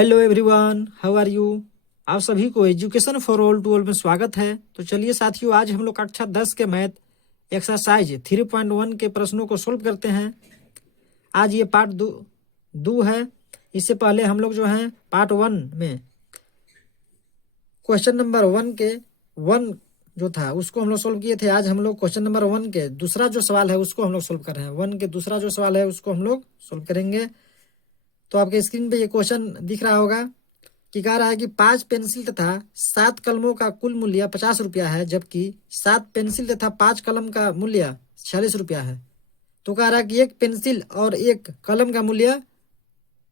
Hello everyone, how are you. आप सभी को education for all to all में स्वागत है। तो चलिए साथियों, आज हम लोग कक्षा 10 के मैथ एक्सरसाइज 3.1 के प्रश्नों को सोल्व करते हैं। आज ये पार्ट दो है। इससे पहले हम लोग जो है पार्ट 1 में क्वेश्चन नंबर 1 के 1 जो था उसको हम लोग सोल्व किए थे। आज हम लोग क्वेश्चन नंबर 1 के दूसरा जो सवाल है उसको हम लोग सोल्व कर रहे हैं। 1 के दूसरा जो सवाल है उसको हम लोग सोल्व करेंगे। तो आपके स्क्रीन पे ये क्वेश्चन दिख रहा होगा कि कह रहा है कि 5 पेंसिल तथा 7 कलमों का कुल मूल्य 50 रुपया है, जबकि 7 पेंसिल तथा 5 कलम का मूल्य 46 रुपया है। तो कह रहा है कि एक पेंसिल और एक कलम का मूल्य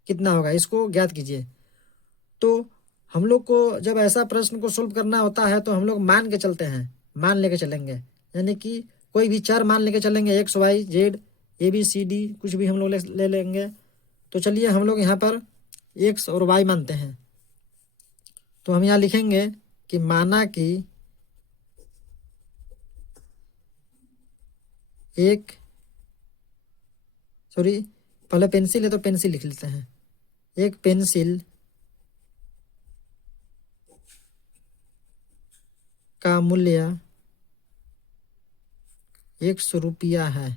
कितना होगा, इसको ज्ञात कीजिए। तो हम लोग को जब ऐसा प्रश्न को सोल्व करना होता है तो हम लोग मान के चलते हैं, मान लेके चलेंगे, यानी कि कोई भी चार मान लेके चलेंगे, X Y Z A B C D कुछ भी हम लोग ले लेंगे। तो चलिए हम लोग यहाँ पर एक्स और वाई मानते हैं। तो हम यहाँ लिखेंगे कि माना कि एक सॉरी पहले पेंसिल है तो पेंसिल लिख लेते हैं। एक पेंसिल का मूल्य 100 रुपया है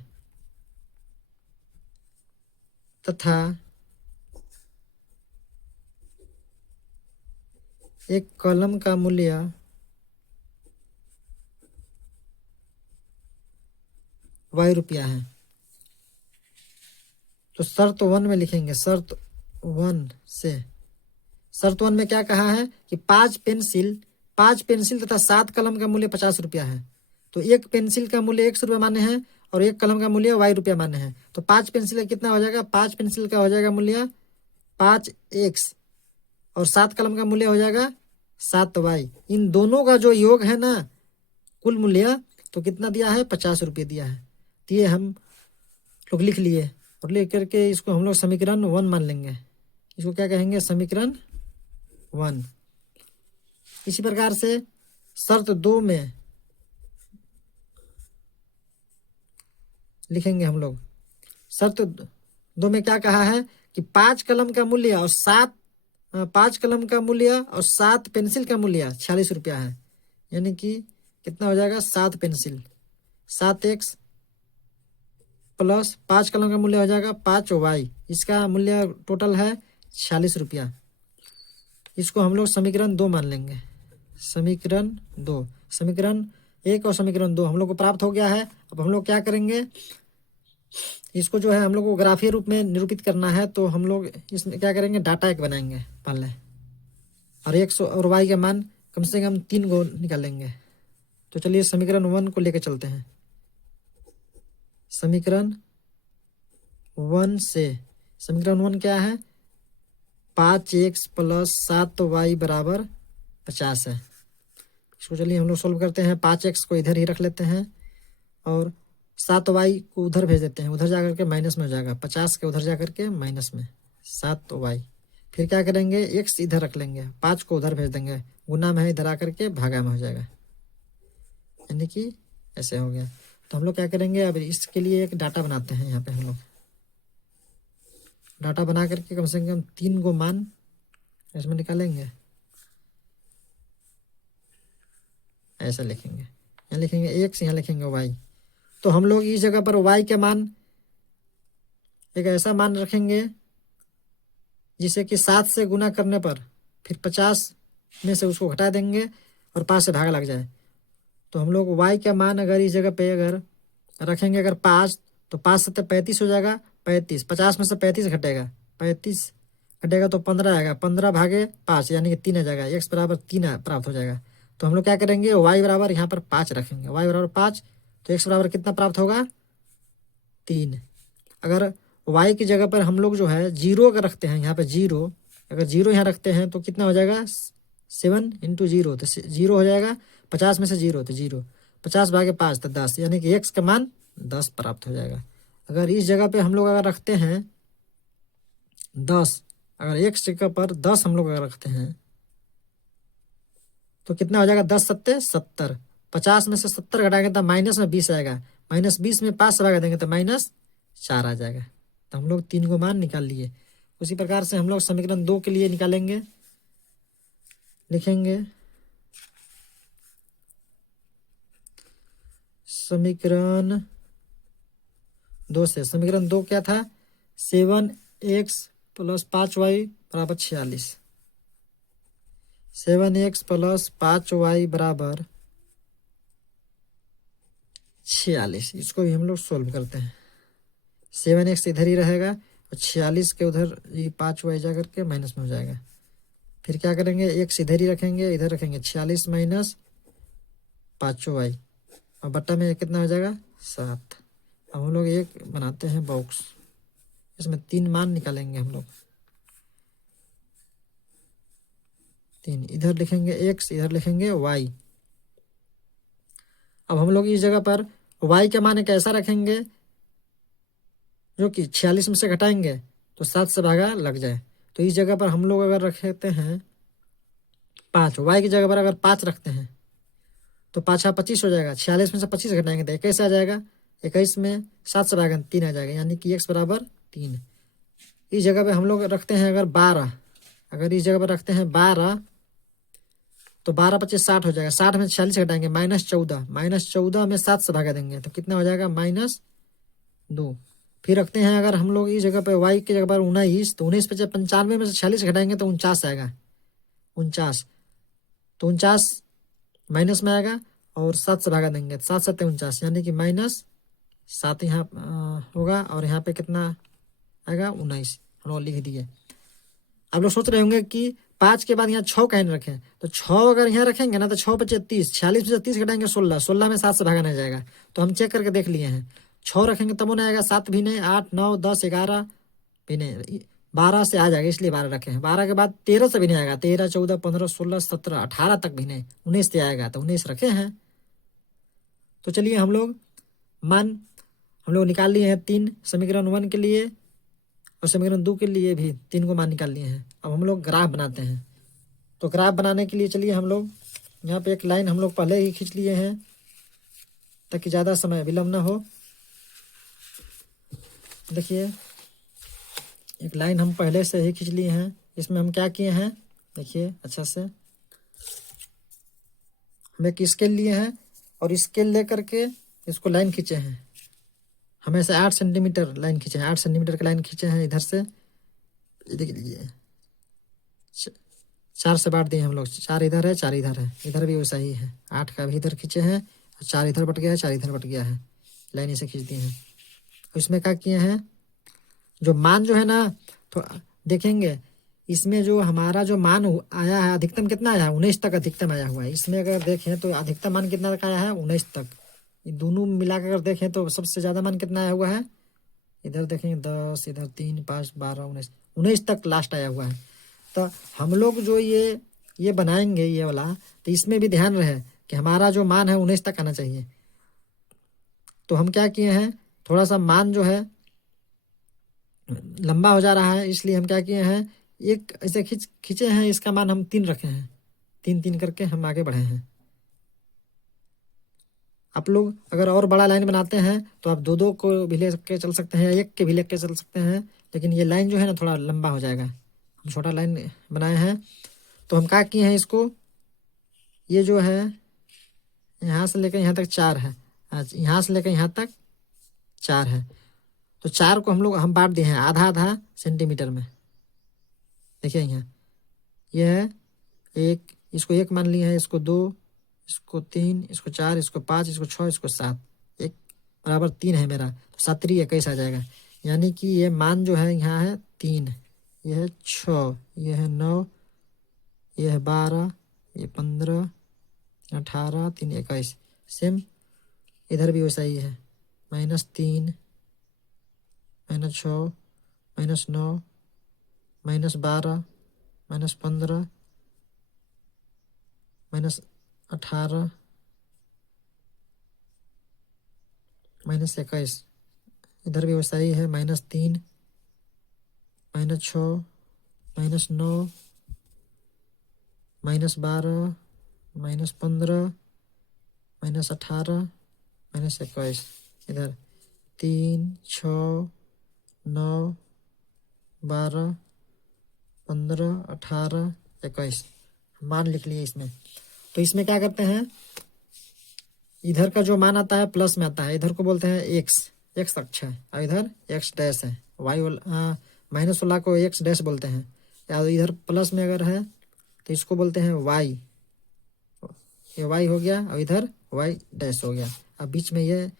तथा एक कलम का मूल्य वाई रुपया है। तो शर्त 1 में लिखेंगे, शर्त 1 में क्या कहा है कि 5 पेंसिल तथा 7 कलम का मूल्य 50 रुपया है। तो एक पेंसिल का मूल्य 100 रुपया माने हैं और एक कलम का मूल्य वाई रुपया माने हैं। तो 5 पेंसिल का कितना हो जाएगा, 5 पेंसिल का हो जाएगा मूल्य 5x और 7 कलम का मूल्य हो जाएगा 7y। इन दोनों का जो योग है ना कुल मूल्य, तो कितना दिया है, 50 रुपये दिया है। तो ये हम लोग लिख लिए और लिख करके इसको हम लोग समीकरण 1 मान लेंगे। इसको क्या कहेंगे, समीकरण 1। इसी प्रकार से शर्त 2 में लिखेंगे हम लोग। शर्त 2 में क्या कहा है कि 5 कलम का मूल्य और 7 पेंसिल का मूल्य 46 रुपया है। यानी कि कितना हो जाएगा, 7 पेंसिल 7x प्लस 5 कलम का मूल्य हो जाएगा 5y। इसका मूल्य टोटल है 46 रुपया। इसको हम लोग समीकरण 2 मान लेंगे। समीकरण 1 और समीकरण 2 हम लोग को प्राप्त हो गया है। अब हम लोग क्या करेंगे, इसको जो है हम लोग को ग्राफीय रूप में निरूपित करना है। तो हम लोग इसमें क्या करेंगे, डाटा एक बनाएंगे पहले और x और y का मान कम से कम 3 को निकालेंगे। तो चलिए समीकरण 1 को लेकर चलते हैं। समीकरण 1 से समीकरण 1 क्या है, 5x प्लस 7y बराबर 50 है। इसको चलिए हम लोग सोल्व करते हैं। 5x को इधर ही रख लेते हैं और 7y को उधर भेज देते हैं, उधर जाकर के माइनस में हो जाएगा। 50 के उधर जाकर के माइनस में 7y। फिर क्या करेंगे, x इधर रख लेंगे, 5 को उधर भेज देंगे, गुना में है इधर आकर के भागा में हो जाएगा, यानी कि ऐसे हो गया। तो हम लोग क्या करेंगे, अब इसके लिए एक डाटा बनाते हैं। यहाँ पे हम लोग डाटा बना करके कम से कम 3 को मान इसमें निकालेंगे। ऐसा लिखेंगे, यहाँ लिखेंगे x, यहाँ लिखेंगे y। तो हम लोग इस जगह पर y के मान एक ऐसा मान रखेंगे जिसे कि 7 से गुना करने पर फिर 50 में से उसको घटा देंगे और 5 से भागा लग जाए। तो हम लोग y का मान अगर इस जगह पे अगर रखेंगे, अगर 5, तो 5 से 35 हो जाएगा, 35 50 में से 35 घटेगा, 35 घटेगा तो 15 आएगा, 15 भागे 5 यानी कि 3 आ जाएगा। x बराबर 3 प्राप्त हो जाएगा। तो हम लोग क्या करेंगे, y बराबर यहाँ पर 5 रखेंगे, y बराबर 5। तो x बराबर कितना प्राप्त होगा, 3। अगर y की जगह पर हम लोग जो है 0 अगर रखते हैं, यहाँ पे 0, अगर 0 यहाँ रखते हैं तो कितना हो जाएगा, 7 × 0, तो 0 हो जाएगा। 50 में से 0 तो 0, 50 भागे 5 तो 10, यानी कि x का मान 10 प्राप्त हो जाएगा। अगर इस जगह पे हम लोग अगर रखते हैं 10, अगर x जगह पर 10 हम लोग अगर रखते हैं तो कितना हो जाएगा, 10 सत्ते 70, 50 में से 70 घटाएंगे तो माइनस में 20 आएगा, माइनस 20 में 5 से भागा देंगे तो -4 आ जाएगा। तो हम लोग 3 को मान निकाल लिए। उसी प्रकार से हम लोग समीकरण 2 के लिए निकालेंगे, लिखेंगे समीकरण 2 से। समीकरण 2 क्या था? 7x + 5y = 46। 7x + 5y = 46। इसको भी हम लोग सोल्व करते हैं। 7x इधर ही रहेगा और 46 के उधर ये 5y जा करके माइनस में हो जाएगा। फिर क्या करेंगे, x इधर ही रखेंगे, इधर रखेंगे 46 माइनस 5y और बट्टा में कितना हो जाएगा 7। अब हम लोग एक बनाते हैं बॉक्स, इसमें 3 मान निकालेंगे हम लोग। 3 इधर लिखेंगे x, इधर लिखेंगे y। अब हम लोग इस जगह पर y का मान कैसा रखेंगे, जो कि 46 में से घटाएंगे तो 7 से भागा लग जाए। तो इस जगह पर हम लोग अगर रखते हैं 5, y की जगह पर अगर 5 रखते हैं तो 5 25 हो जाएगा। 46 में से 25 घटाएंगे तो 21 आ जाएगा। 21 में 7 से भागा 3 आ जाएगा, यानी कि x = 3। इस जगह पे हम लोग रखते हैं अगर 12, अगर इस जगह पर रखते हैं 12 तो 12 25 60 हो जाएगा। 60 में 46 घटाएंगे -14, -14 में 7 से भागा देंगे तो कितना हो जाएगा -2। फिर रखते हैं अगर हम लोग इस जगह पर y की जगह पर 19, तो 19 पे 95 में से 46 घटाएंगे तो 49 आएगा। 49 तो 49 माइनस में आएगा और 7 से भागा देंगे, 7 7 49, यानी कि -7 यहाँ होगा और यहाँ पे कितना आएगा 19। हम लोग लिख दिए। आप लोग सोच रहे होंगे कि 5 के बाद यहाँ 6 कहीं रखें, तो 6 अगर यहाँ रखेंगे ना तो 6 × 5 = 30, 46 में से 30 घटाएंगे 16, 16 में 7 से भागा नहीं जाएगा। तो हम चेक करके देख लिए हैं, 6 रखेंगे तब नहीं आएगा, 7 भी नहीं, 8 9 10 11 भी नहीं, 12 से आ जाएगा, इसलिए 12 रखे हैं। 12 के बाद 13 से भी नहीं आएगा, 13 14 15 16 17 18 तक भी नहीं, 19 से आएगा तो 19 रखे हैं। तो चलिए हम लोग निकाल लिए हैं 3 समीकरण 1 के लिए और समीकरण 2 के लिए भी 3 को मान निकाल लिए हैं। अब हम लोग ग्राफ बनाते हैं। तो ग्राफ बनाने के लिए चलिए हम लोग यहाँ पे एक लाइन हम लोग पहले ही खींच लिए हैं ताकि ज़्यादा समय विलम्ब ना हो। देखिए एक लाइन हम पहले से ही खींच लिए हैं। इसमें हम क्या किए हैं, देखिए अच्छा से, हम एक स्केल लिए हैं और स्केल ले करके इसको लाइन खींचे हैं। हमें से 8 सेंटीमीटर लाइन खींचे हैं, 8 सेंटीमीटर की लाइन खींचे हैं इधर से। देख लीजिए 4 से बांट दिए हम लोग, 4 इधर है 4 इधर है, इधर भी वैसा ही है। 8 का भी इधर खींचे हैं और 4 इधर बट गया है, 4 इधर बट गया है, लाइन इसे खींच दिए हैं। इसमें क्या किए हैं, जो मान जो है ना, तो देखेंगे इसमें जो हमारा जो मान आया है अधिकतम कितना आया है, 19 तक अधिकतम आया हुआ है। इसमें अगर देखें तो अधिकतम मान कितना तक आया है, 19 तक। ये दोनों मिलाकर अगर देखें तो सबसे ज़्यादा मान कितना आया हुआ है, इधर देखेंगे 10, इधर 3 5 12 19, 19 तक लास्ट आया हुआ है। तो हम लोग जो ये बनाएंगे ये वाला, तो इसमें भी ध्यान रहे कि हमारा जो मान है 19 तक आना चाहिए। तो हम क्या किए हैं, थोड़ा सा मान जो है लंबा हो जा रहा है, इसलिए हम क्या किए हैं, एक ऐसे खींचे हैं, इसका मान हम 3 रखे हैं, 3 3 करके हम आगे बढ़े हैं। आप लोग अगर और बड़ा लाइन बनाते हैं तो आप 2 2 को भी ले के चल सकते हैं, 1 के भी ले के चल सकते हैं, लेकिन ये लाइन जो है ना थोड़ा लंबा हो जाएगा। हम छोटा लाइन बनाए हैं तो हम क्या किए हैं, इसको ये जो है यहाँ से लेकर यहाँ तक 4 है, यहाँ से लेकर यहाँ तक 4 है, तो 4 को हम बांट दिए हैं आधा आधा सेंटीमीटर में। देखिए यहाँ ये है 1, इसको 1 मान लिया है, इसको 2, इसको 3, इसको 4, इसको 5, इसको 6, इसको 7, 1 = 3 है मेरा, तो 7 3 21 आ जाएगा। यानी कि ये मान जो है यहाँ है 3, ये है 6, ये है 9, ये है 12, ये 15, 18, 3 21। सेम इधर भी वैसा ही है, -3, -6, -9, -12, -15, -18, -21। इधर भी वैसा ही है, -3, -6, -9, -12, -15, -18, -21। इधर 3 6 9 12 15, 18, 21 मान लिख लिए इसमें। तो इसमें क्या करते हैं, इधर का जो मान आता है प्लस में आता है, इधर को बोलते हैं एक्स, एक्स अक्ष है, और इधर एक्स डैश है, वाई -16 को एक्स डैश बोलते हैं, या इधर प्लस में अगर है तो इसको बोलते हैं वाई, ये वाई हो गया, और इधर वाई डैश हो गया। अब बीच में ये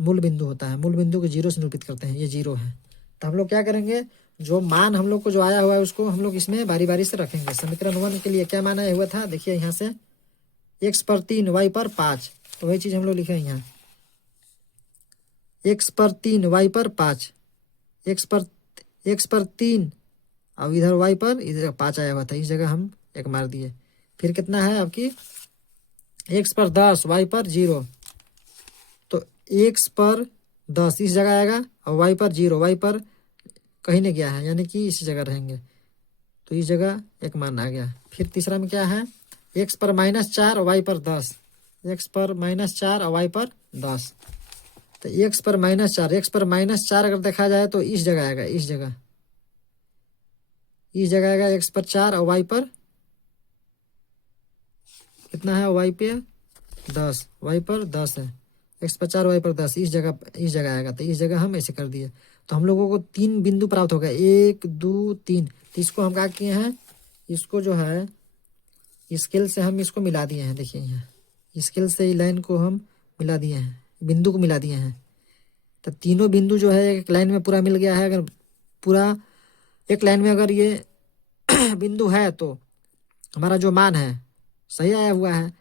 मूल बिंदु होता है, मूल बिंदु को जीरो से निरूपित करते हैं, ये जीरो है। तो हम लोग क्या करेंगे, जो मान हम लोग को जो आया हुआ है उसको हम लोग इसमें बारी बारी से रखेंगे। समीकरण 1 के लिए क्या मान आया हुआ था, देखिए यहाँ से x पर 3 y पर 5, तो वही चीज हम लोग लिखेंगे यहाँ, x पर 3 y पर 5, x पर 3, अब इधर y पर इधर 5 आया हुआ था, इस जगह हम एक मार दिए। फिर कितना है आपकी, x पर 10 y पर 0, तो x पर 10 इस जगह आएगा, और y पर 0, y पर कहीं नहीं गया है, यानी कि इसी जगह रहेंगे, तो इस जगह एक मान आ गया। फिर तीसरा में क्या है, x पर -4 और y पर 10, x पर -4 और y पर 10, तो x पर -4, x पर -4 अगर देखा जाए तो इस जगह आएगा, इस जगह आएगा, x पर 4 और y पर कितना है, y पे 10, y पर 10 है, x पर 4 y पर 10, इस जगह आएगा, तो इस जगह हम ऐसे कर दिए। तो हम लोगों को 3 बिंदु प्राप्त हो गए, 1 2 3। तो इसको हम क्या किए हैं, इसको जो है स्केल से हम इसको मिला दिए हैं, देखिए यहाँ स्केल से लाइन को हम मिला दिए हैं, बिंदु को मिला दिए हैं। तो तीनों बिंदु जो है एक लाइन में पूरा मिल गया है। अगर पूरा एक लाइन में अगर ये बिंदु है तो हमारा जो मान है सही आया हुआ है।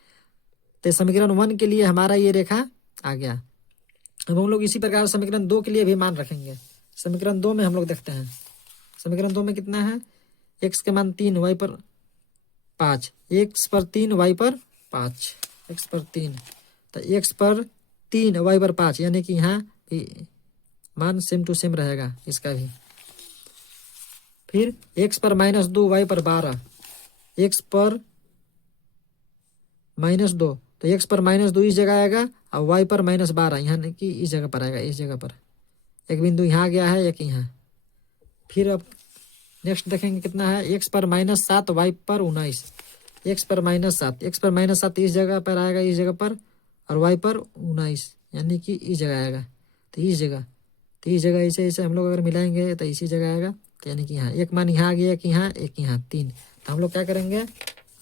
तो समीकरण 1 के लिए हमारा ये रेखा आ गया। अब हम लोग इसी प्रकार समीकरण 2 के लिए भी मान रखेंगे। समीकरण 2 में हम लोग देखते हैं, समीकरण 2 में कितना है, x के मान 3 y पर 5, x पर 3 y पर 5, x पर 3, तो x पर 3 y पर 5, यानी कि यहाँ भी मान सेम टू सेम रहेगा इसका भी। फिर x पर -2 y पर 12, x पर -2, तो x पर -2 इस जगह आएगा, और y पर -12 यहाँ कि इस जगह पर आएगा, इस जगह पर एक बिंदु यहाँ आ गया है, एक यहाँ। फिर अब नेक्स्ट देखेंगे कितना है, x पर -7 y पर 19, x पर -7, x पर -7 इस जगह पर आएगा, इस जगह पर, और y पर 19 यानी कि इस जगह आएगा, तो इस जगह ऐसे ऐसे हम लोग अगर मिलाएंगे तो इसी जगह आएगा। तो यानी कि यहाँ एक मान यहाँ आ गया, एक यहाँ, एक यहाँ, 3। तो हम लोग क्या करेंगे,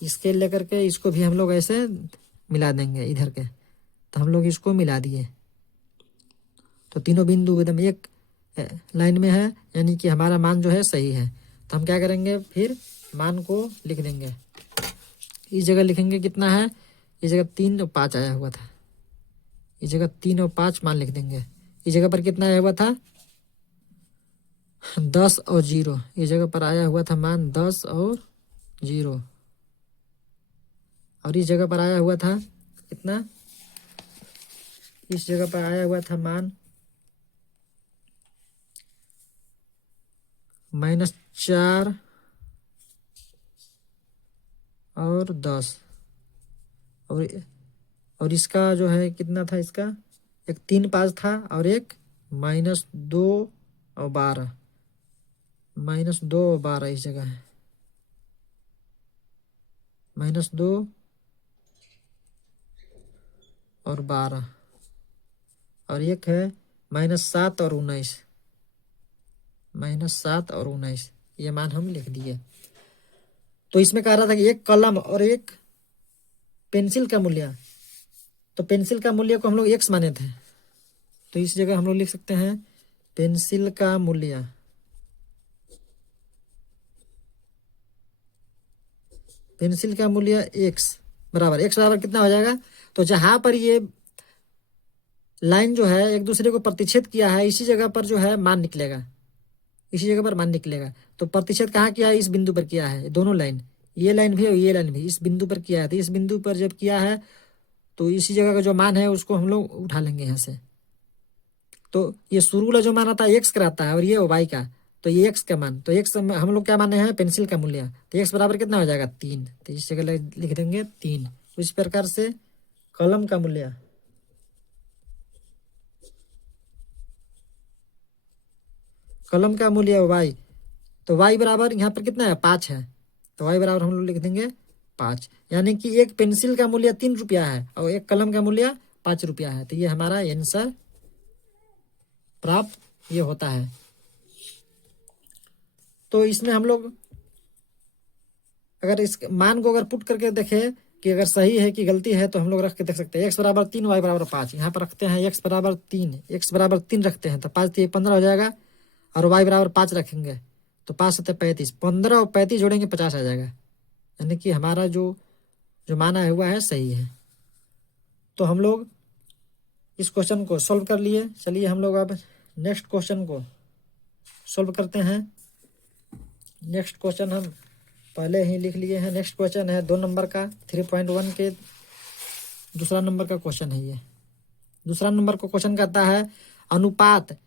स्केल लेकर के इसको भी हम लोग ऐसे मिला देंगे इधर के। तो हम लोग इसको मिला दिए, तो तीनों बिंदु एकदम एक लाइन में है, यानी कि हमारा मान जो है सही है। तो हम क्या करेंगे, फिर मान को लिख देंगे। इस जगह लिखेंगे कितना है, इस जगह 3 और 5 आया हुआ था, इस जगह 3 और 5 मान लिख देंगे। इस जगह पर कितना आया हुआ था, 10 और 0, इस जगह पर आया हुआ था मान 10 और 0, और इस जगह पर आया हुआ था कितना, इस जगह पर आया हुआ था मान -4 और 10, और इसका जो है कितना था, इसका एक 3 5 था, और एक -2 और 12, -2 और 12 इस जगह है, -2 और 12, और एक है -7 और 19, -7 और 19, ये मान हम लिख दिए। तो इसमें कह रहा था कि एक कलम और एक पेंसिल का मूल्य, तो पेंसिल का मूल्य को हम लोग x माने थे, तो इस जगह हम लोग लिख सकते हैं पेंसिल का मूल्य, पेंसिल का मूल्य x बराबर कितना हो जाएगा, तो जहां पर ये लाइन जो है एक दूसरे को प्रतिच्छेद किया है, इसी जगह पर जो है मान निकलेगा, इसी जगह पर मान निकलेगा। तो प्रतिच्छेद कहाँ किया है, इस बिंदु पर किया है, दोनों लाइन, ये लाइन भी और ये लाइन भी इस बिंदु पर किया है। तो इस बिंदु पर जब किया है तो इसी जगह का जो मान है उसको हम लोग उठा लेंगे यहाँ से। तो ये शुरू वाला जो मान आता है एक्स का रहता है, और ये वाई का, तो ये एक्स का मान, तो एक्स हम लोग क्या माने हैं, पेंसिल का मूल्य, तो एक्स बराबर कितना हो जाएगा, 3, तो इस जगह लिख देंगे 3। इस प्रकार से कलम का मूल्य, कलम का मूल्य वाई, तो y बराबर यहाँ पर कितना है 5 है, तो y बराबर हम लोग लिख देंगे 5, यानी कि एक पेंसिल का मूल्य 3 रुपया है और एक कलम का मूल्य 5 रुपया है। तो ये हमारा आंसर प्राप्त ये होता है। तो इसमें हम लोग अगर इस मान को अगर पुट करके देखें कि अगर सही है कि गलती है, तो हम लोग रख के देख सकते हैं। x बराबर 3, y बराबर 5, यहाँ पर रखते हैं x बराबर 3 रखते हैं, तो 5 3 15 हो जाएगा, और y बराबर 5 रखेंगे तो 5 7 35, 15 और 35 जोड़ेंगे 50 आ जाएगा, यानी कि हमारा जो माना हुआ है सही है। तो हम लोग इस क्वेश्चन को सॉल्व कर लिए। चलिए हम लोग अब नेक्स्ट क्वेश्चन को सॉल्व करते हैं। नेक्स्ट क्वेश्चन हम पहले ही लिख लिए हैं। नेक्स्ट क्वेश्चन है 2 नंबर का, 3.1 के दूसरा नंबर का क्वेश्चन है ये। दूसरा नंबर का क्वेश्चन कहता है अनुपात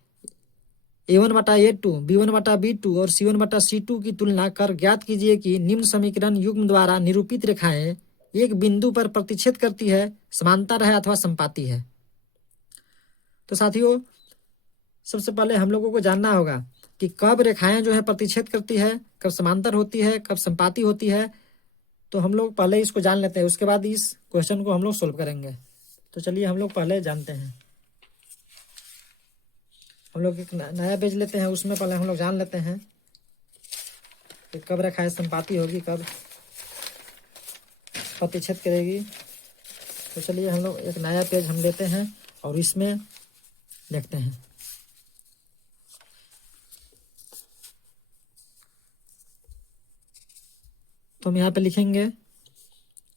A1/A2, B1/B2 और C1/C2 की तुलना कर ज्ञात कीजिए कि निम्न समीकरण युग्म द्वारा निरूपित रेखाएं एक बिंदु पर प्रतिच्छेद करती है, समांतर है अथवा संपाती है। तो साथियों सबसे पहले हम लोगों को जानना होगा कि कब रेखाएं जो है प्रतिच्छेद करती है, कब समांतर होती है, कब संपाती होती है। तो हम लोग पहले इसको जान लेते हैं, उसके बाद इस क्वेश्चन को हम लोग सोल्व करेंगे। तो चलिए हम लोग पहले जानते हैं। हम लोग एक नया पेज लेते हैं, उसमें पहले हम लोग जान लेते हैं कि कब रेखाएं संपाती होगी, कब प्रतिच्छेद करेगी। तो चलिए हम लोग एक नया पेज हम लेते हैं और इसमें देखते हैं। तो हम यहाँ पे लिखेंगे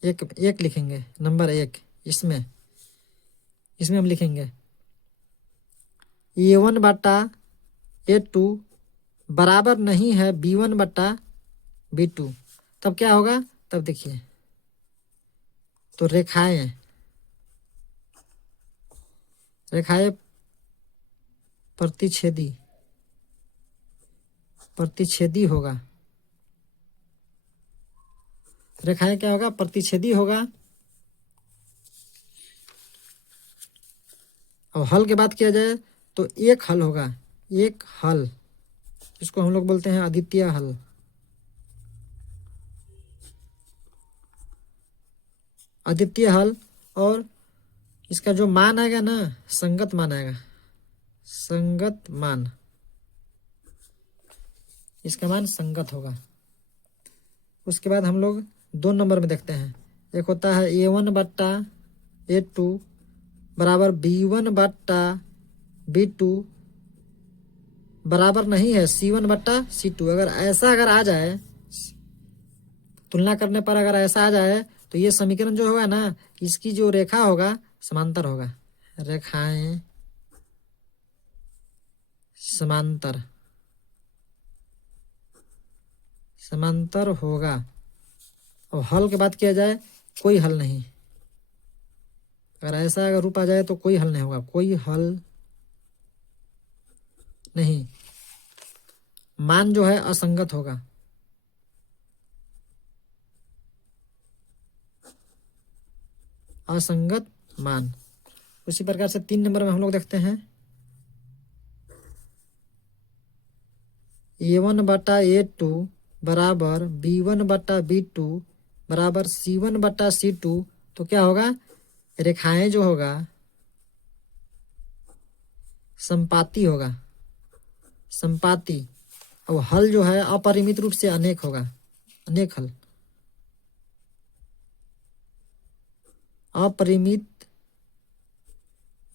एक लिखेंगे, नंबर 1। इसमें हम लिखेंगे A1/A2 बराबर नहीं है B1/B2। तब क्या होगा, तब देखिए तो रेखाएं प्रतिच्छेदी होगा। रेखाएं क्या होगा, प्रतिच्छेदी होगा। अब हल की बात किया जाए तो एक हल होगा, एक हल, इसको हम लोग बोलते हैं अद्वितीय हल। अद्वितीय हल, और इसका जो मान आएगा ना, संगत मान आएगा, संगत मान, इसका मान संगत होगा। उसके बाद हम लोग 2 नंबर में देखते हैं। एक होता है A1/A2 बराबर B1/B2 बराबर नहीं है C1/C2। अगर आ जाए, तुलना करने पर अगर ऐसा आ जाए तो ये समीकरण जो होगा ना, इसकी जो रेखा होगा समांतर होगा। रेखाएं समांतर होगा। और हल की बात किया जाए, कोई हल नहीं। अगर रूप आ जाए तो कोई हल नहीं होगा, कोई हल नहीं। मान जो है असंगत होगा। असंगत मान। उसी प्रकार से 3 नंबर में हम लोग देखते हैं A1/A2 बराबर B1/B2 बराबर C1/C2। तो क्या होगा, रेखाएं जो होगा संपाती होगा, संपाती। अब हल जो है अपरिमित रूप से अनेक होगा, अनेक हल, अपरिमित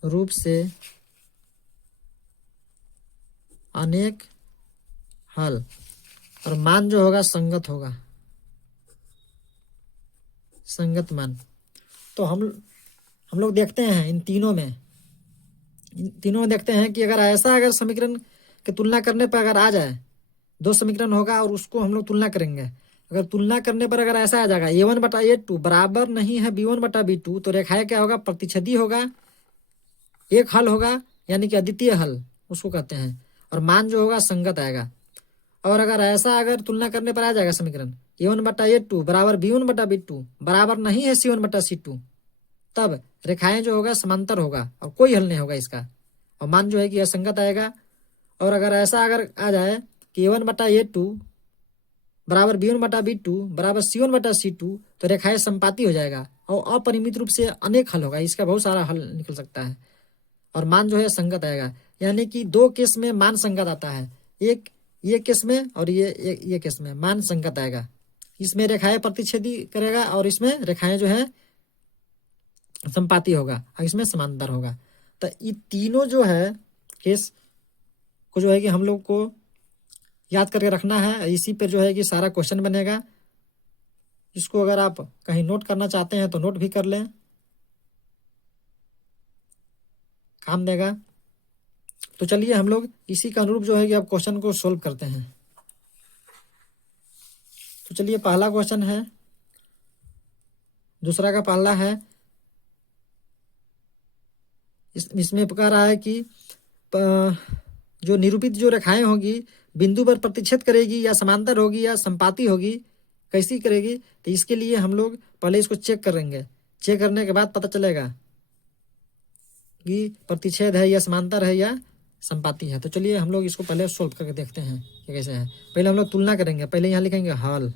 रूप से अनेक हल, और मान जो होगा संगत होगा, संगत मान। तो हम लोग देखते हैं इन तीनों में देखते हैं कि अगर समीकरण की तुलना करने पर अगर आ जाए, 2 समीकरण होगा और उसको हम लोग तुलना करेंगे। अगर तुलना करने पर अगर ऐसा आ जाएगा A1/A2 बराबर नहीं है B1/B2, तो रेखाएं क्या होगा, प्रतिच्छेदी होगा, एक हल होगा, यानी कि अद्वितीय हल उसको कहते हैं, और मान जो होगा संगत आएगा। और अगर तुलना करने पर आ जाएगा समीकरण A1/A2 बराबर B1/B2 बराबर नहीं है C1/C2, तब रेखाएं जो होगा समांतर होगा और कोई हल नहीं होगा इसका, और मान जो है कि असंगत आएगा। और अगर आ जाए कि A1/A2 बराबर B1/B2 बराबर C1/C2, तो रेखाएं संपाती हो जाएगा और अपरिमित रूप से अनेक हल होगा, इसका बहुत सारा हल निकल सकता है और मान जो है संगत आएगा। यानी कि दो केस में मान संगत आता है, एक ये केस में और ये केस में मान संगत आएगा। इसमें रेखाएं प्रतिच्छेदी करेगा और इसमें रेखाएं जो है संपाती होगा और इसमें समांतर होगा। तो ये तीनों जो है केस को जो है कि हम लोग को याद करके रखना है। इसी पर जो है कि सारा क्वेश्चन बनेगा। इसको अगर आप कहीं नोट करना चाहते हैं तो नोट भी कर लें, काम देगा। तो चलिए हम लोग इसी के अनुरूप जो है कि अब क्वेश्चन को सोल्व करते हैं। तो चलिए पहला क्वेश्चन है, दूसरा का पहला है। इसमें कह रहा है कि जो निरूपित जो रेखाएं होगी बिंदु पर प्रतिच्छेद करेगी या समांतर होगी या संपाती होगी, कैसी करेगी? तो इसके लिए हम लोग पहले इसको चेक करेंगे। चेक करने के बाद पता चलेगा कि प्रतिच्छेद है या समांतर है या संपाती है। तो चलिए हम लोग इसको पहले सोल्व करके देखते हैं कि कैसे है। पहले हम लोग तुलना करेंगे। पहले यहाँ लिखेंगे हल,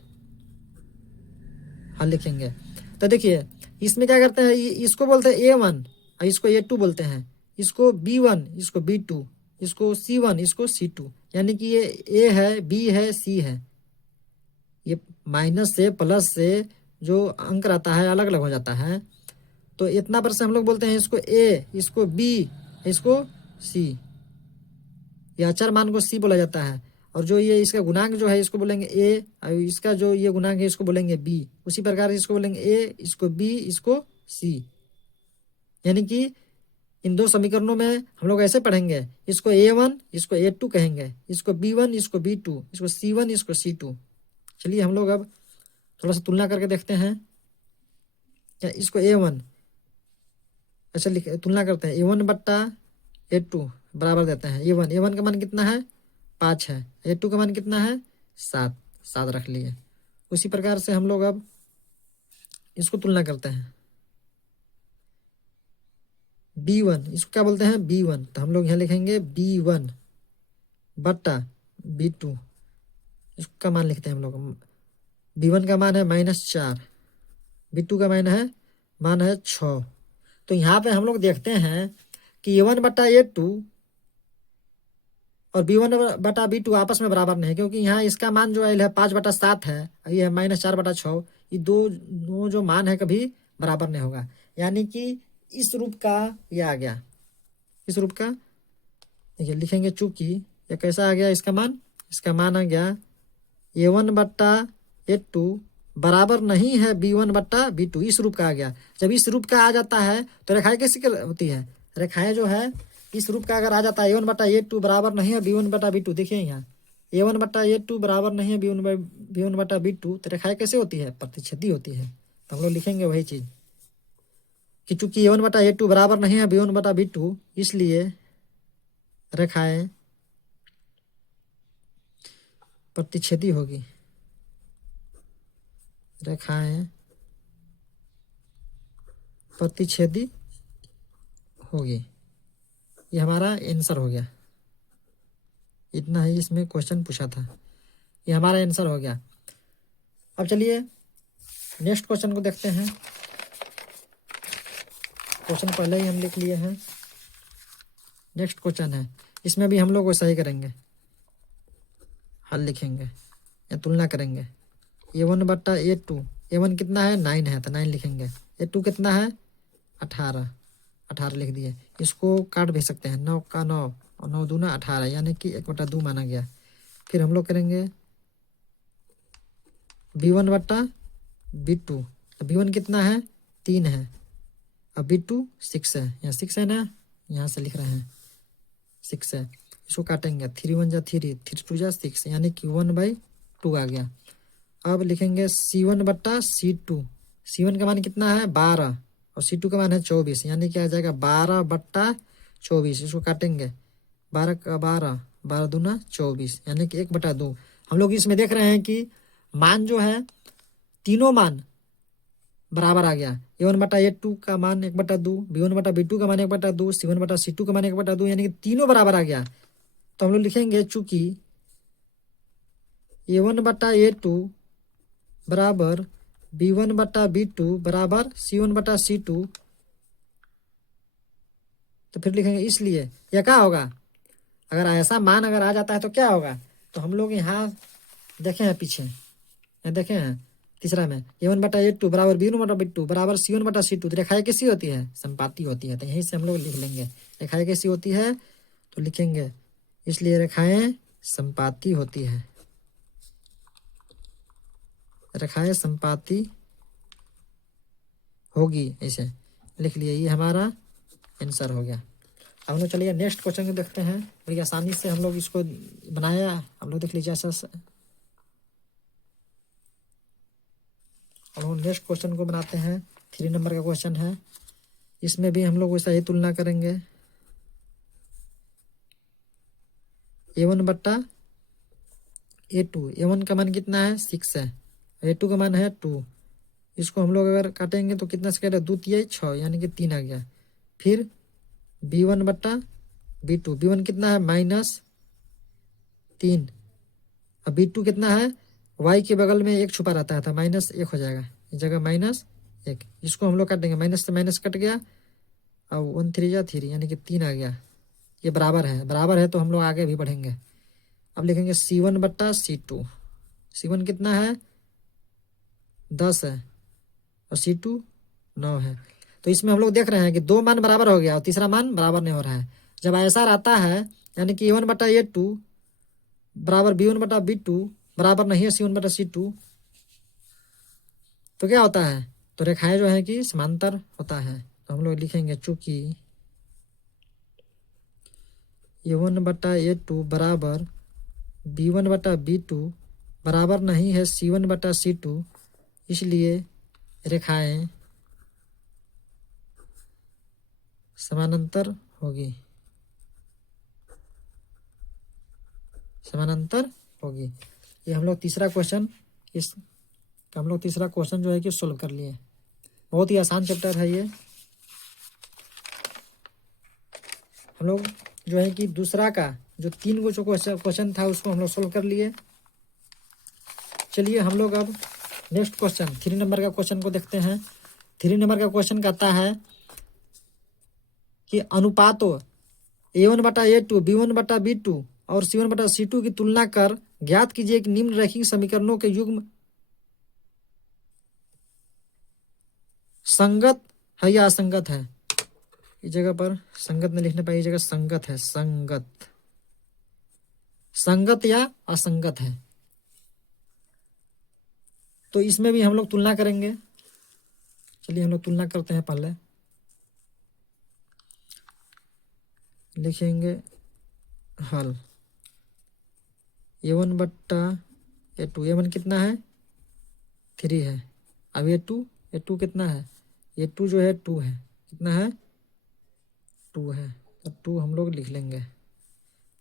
हल लिखेंगे। तो देखिए इसमें क्या करते हैं, इसको बोलते हैं A1 और इसको A2 बोलते हैं, इसको B1 इसको B2, इसको C1 इसको C2। यानी कि ये A है, B है, C है। ये माइनस से प्लस से जो अंक रहता है अलग अलग हो जाता है। तो इतना पर से हम लोग बोलते हैं इसको A, इसको B, इसको C। ये अचर मान को C बोला जाता है। और जो ये इसका गुणांक जो है इसको बोलेंगे A, और इसका जो ये गुणांक है इसको बोलेंगे B। उसी प्रकार इसको बोलेंगे A, इसको B, इसको C। यानी कि इन दो समीकरणों में हम लोग ऐसे पढ़ेंगे, इसको A1 इसको A2 कहेंगे, इसको B1 इसको B2, इसको C1 इसको C2। चलिए हम लोग अब थोड़ा सा तुलना करके देखते हैं। या इसको A1 अच्छा लिख तुलना करते हैं, A1/A2 बराबर देते हैं A1 का मान कितना है 5 है, A2 का मान कितना है 7 रख लिए। उसी प्रकार से हम लोग अब इसको तुलना करते हैं B1, इसको क्या बोलते हैं B1। तो हम लोग यहाँ लिखेंगे B1/B2, इसका मान लिखते हैं हम लोग। B1 का मान है -4, B2 का मान है 6। तो यहाँ पे हम लोग देखते हैं कि A1/A2 और B1/B2 आपस में बराबर नहीं है, क्योंकि यहाँ इसका मान जो है 5/7 है, ये है -4/6। ये दो जो मान है कभी बराबर नहीं होगा। यानी कि इस रूप का ये आ गया, इस रूप का देखिए लिखेंगे। चूंकि ये कैसा आ गया, इसका मान आ गया A1/A2 बराबर नहीं है B1/B2, इस रूप का आ गया। जब इस रूप का आ जाता है तो रेखाएं कैसी होती है, रेखाएं जो है इस रूप का अगर आ जाता है A1/A2 बराबर नहीं है B1/B2। देखिए यहाँ A1/A2 बराबर नहीं है B1/B2, तो रेखाएं कैसे होती है, प्रतिच्छेदी होती है। तो हम लोग लिखेंगे वही चीज कि चूंकि A1/A2 बराबर नहीं है B1/B2, इसलिए रेखाएं प्रतिच्छेदी होगी, रेखाएं प्रतिच्छेदी होगी। ये हमारा आंसर हो गया। इतना ही इसमें क्वेश्चन पूछा था, ये हमारा आंसर हो गया। अब चलिए नेक्स्ट क्वेश्चन को देखते हैं। क्वेश्चन पहले ही हम लिख लिए हैं। नेक्स्ट क्वेश्चन है, इसमें भी हम लोग वैसा ही करेंगे, हल लिखेंगे या तुलना करेंगे। A1/A2, A1 कितना है 9 है तो 9 लिखेंगे। A2 कितना है 18 लिख दिए। इसको काट भी सकते हैं, 9 का 9 और 9 दूना 18, यानी कि 1/2 माना गया। फिर हम लोग करेंगे B1/B2। B1 कितना है 3 है और B2 6 है, यहाँ 6 है ना, यहाँ से लिख रहे हैं 6 है। इसको काटेंगे, 3 1 जा 3, 3 2 जा 6, यानी कि 1/2 आ गया। अब लिखेंगे C1/C2। C1 का मान कितना है 12 और C2 का मान है 24, यानी कि आ जाएगा 12/24। इसको काटेंगे, 12 का 12, 12 दूना 24, यानी कि 1/2। हम लोग इसमें देख रहे हैं कि मान जो है तीनों मान बराबर आ गया। A1/A2 का मान 1/2, B1/B2 का मान 1/2, C1/C2 का मान 1/2, यानी कि तीनों बराबर आ गया। तो हम लोग लिखेंगे चूंकि मान जो है तीनों मान बराबर आ गया, A1/A2 का मान 1/2, B1/B2 का मान 1/2, C1/C2 का मान 1/2, यानी कि तीनों बराबर आ गया। तो हम लोग लिखेंगे चूंकि A1/A2 बराबर B1/B2 बराबर C1/C2। तो फिर लिखेंगे इसलिए यह क्या होगा, अगर ऐसा मान अगर आ जाता है तो क्या होगा, तो हम लोग यहाँ देखे हैं पीछे, यहाँ देखे हैं तीसरा में A1/A2 बराबर B1/B2 बराबर C1/C2। तो रेखाएं कैसी होती है, संपाती होती है। तो यहीं से हम लोग लिख लेंगे रेखाएं कैसी होती है, तो लिखेंगे इसलिए रेखाएं संपाती होती है, रेखाएं संपाती होगी, ऐसे लिख लिए। ये हमारा आंसर हो गया। अब हम लोग चलिए नेक्स्ट क्वेश्चन को देखते हैं। बड़ी आसानी से हम लोग इसको बनाया, हम लोग देख लीजिए ऐसा। अब हम नेक्स्ट क्वेश्चन को बनाते हैं। 3 नंबर का क्वेश्चन है। इसमें भी हम लोग वैसा ही तुलना करेंगे। A1/A2, A1 का मान कितना है 6 है, A2 का मान है 2। इसको हम लोग अगर काटेंगे तो कितना से करें, 2 तिया 6 यानी कि 3 आ गया। फिर B1/B2, B1 कितना है -3, अब B2 कितना है, y के बगल में 1 छुपा रहता है था, -1 हो जाएगा, इस जगह -1। इसको हम लोग काटेंगे, माइनस से माइनस कट गया, अब 1 3 या 3 यानी कि 3 आ गया। ये बराबर है, बराबर है तो हम लोग आगे भी बढ़ेंगे। अब लिखेंगे C1/C2, C1 कितना है 10 है और C2 9 है। तो इसमें हम लोग देख रहे हैं कि 2 मान बराबर हो गया और तीसरा मान बराबर नहीं हो रहा है। जब ऐसा रहता है यानी कि A1/A2 बराबर B1/B2 बराबर नहीं है C1/C2, तो क्या होता है, तो रेखाएं जो है कि समांतर होता है। तो हम लोग लिखेंगे चूंकि A1/A2 बराबर B1/B2 बराबर नहीं है C1/C2, इसलिए रेखाएं समानांतर होगी, समानांतर होगी। ये हम लोग तीसरा क्वेश्चन, इस हम लोग तीसरा क्वेश्चन जो है कि सोल्व कर लिए। बहुत ही आसान चैप्टर है ये। हम लोग जो है कि दूसरा का जो 3 गो जो क्वेश्चन था उसको हम लोग सोल्व कर लिए। चलिए हम लोग अब नेक्स्ट क्वेश्चन 3 नंबर का क्वेश्चन को देखते हैं। 3 नंबर का क्वेश्चन कहता है कि अनुपातों A1/A2 B1/B2 और C1/C2 की तुलना कर ज्ञात कीजिए कि निम्नलिखित समीकरणों के युग्म संगत है या असंगत है। इस जगह पर संगत नहीं लिखने पाई, इस जगह संगत है, संगत, संगत या असंगत है। तो इसमें भी हम लोग तुलना करेंगे। चलिए हम लोग तुलना करते हैं। पहले लिखेंगे हल A1/A2, A1 कितना है 3 है। अब A2 कितना है, A2 जो है 2 है, कितना है 2 है, तो 2 हम लोग लिख लेंगे।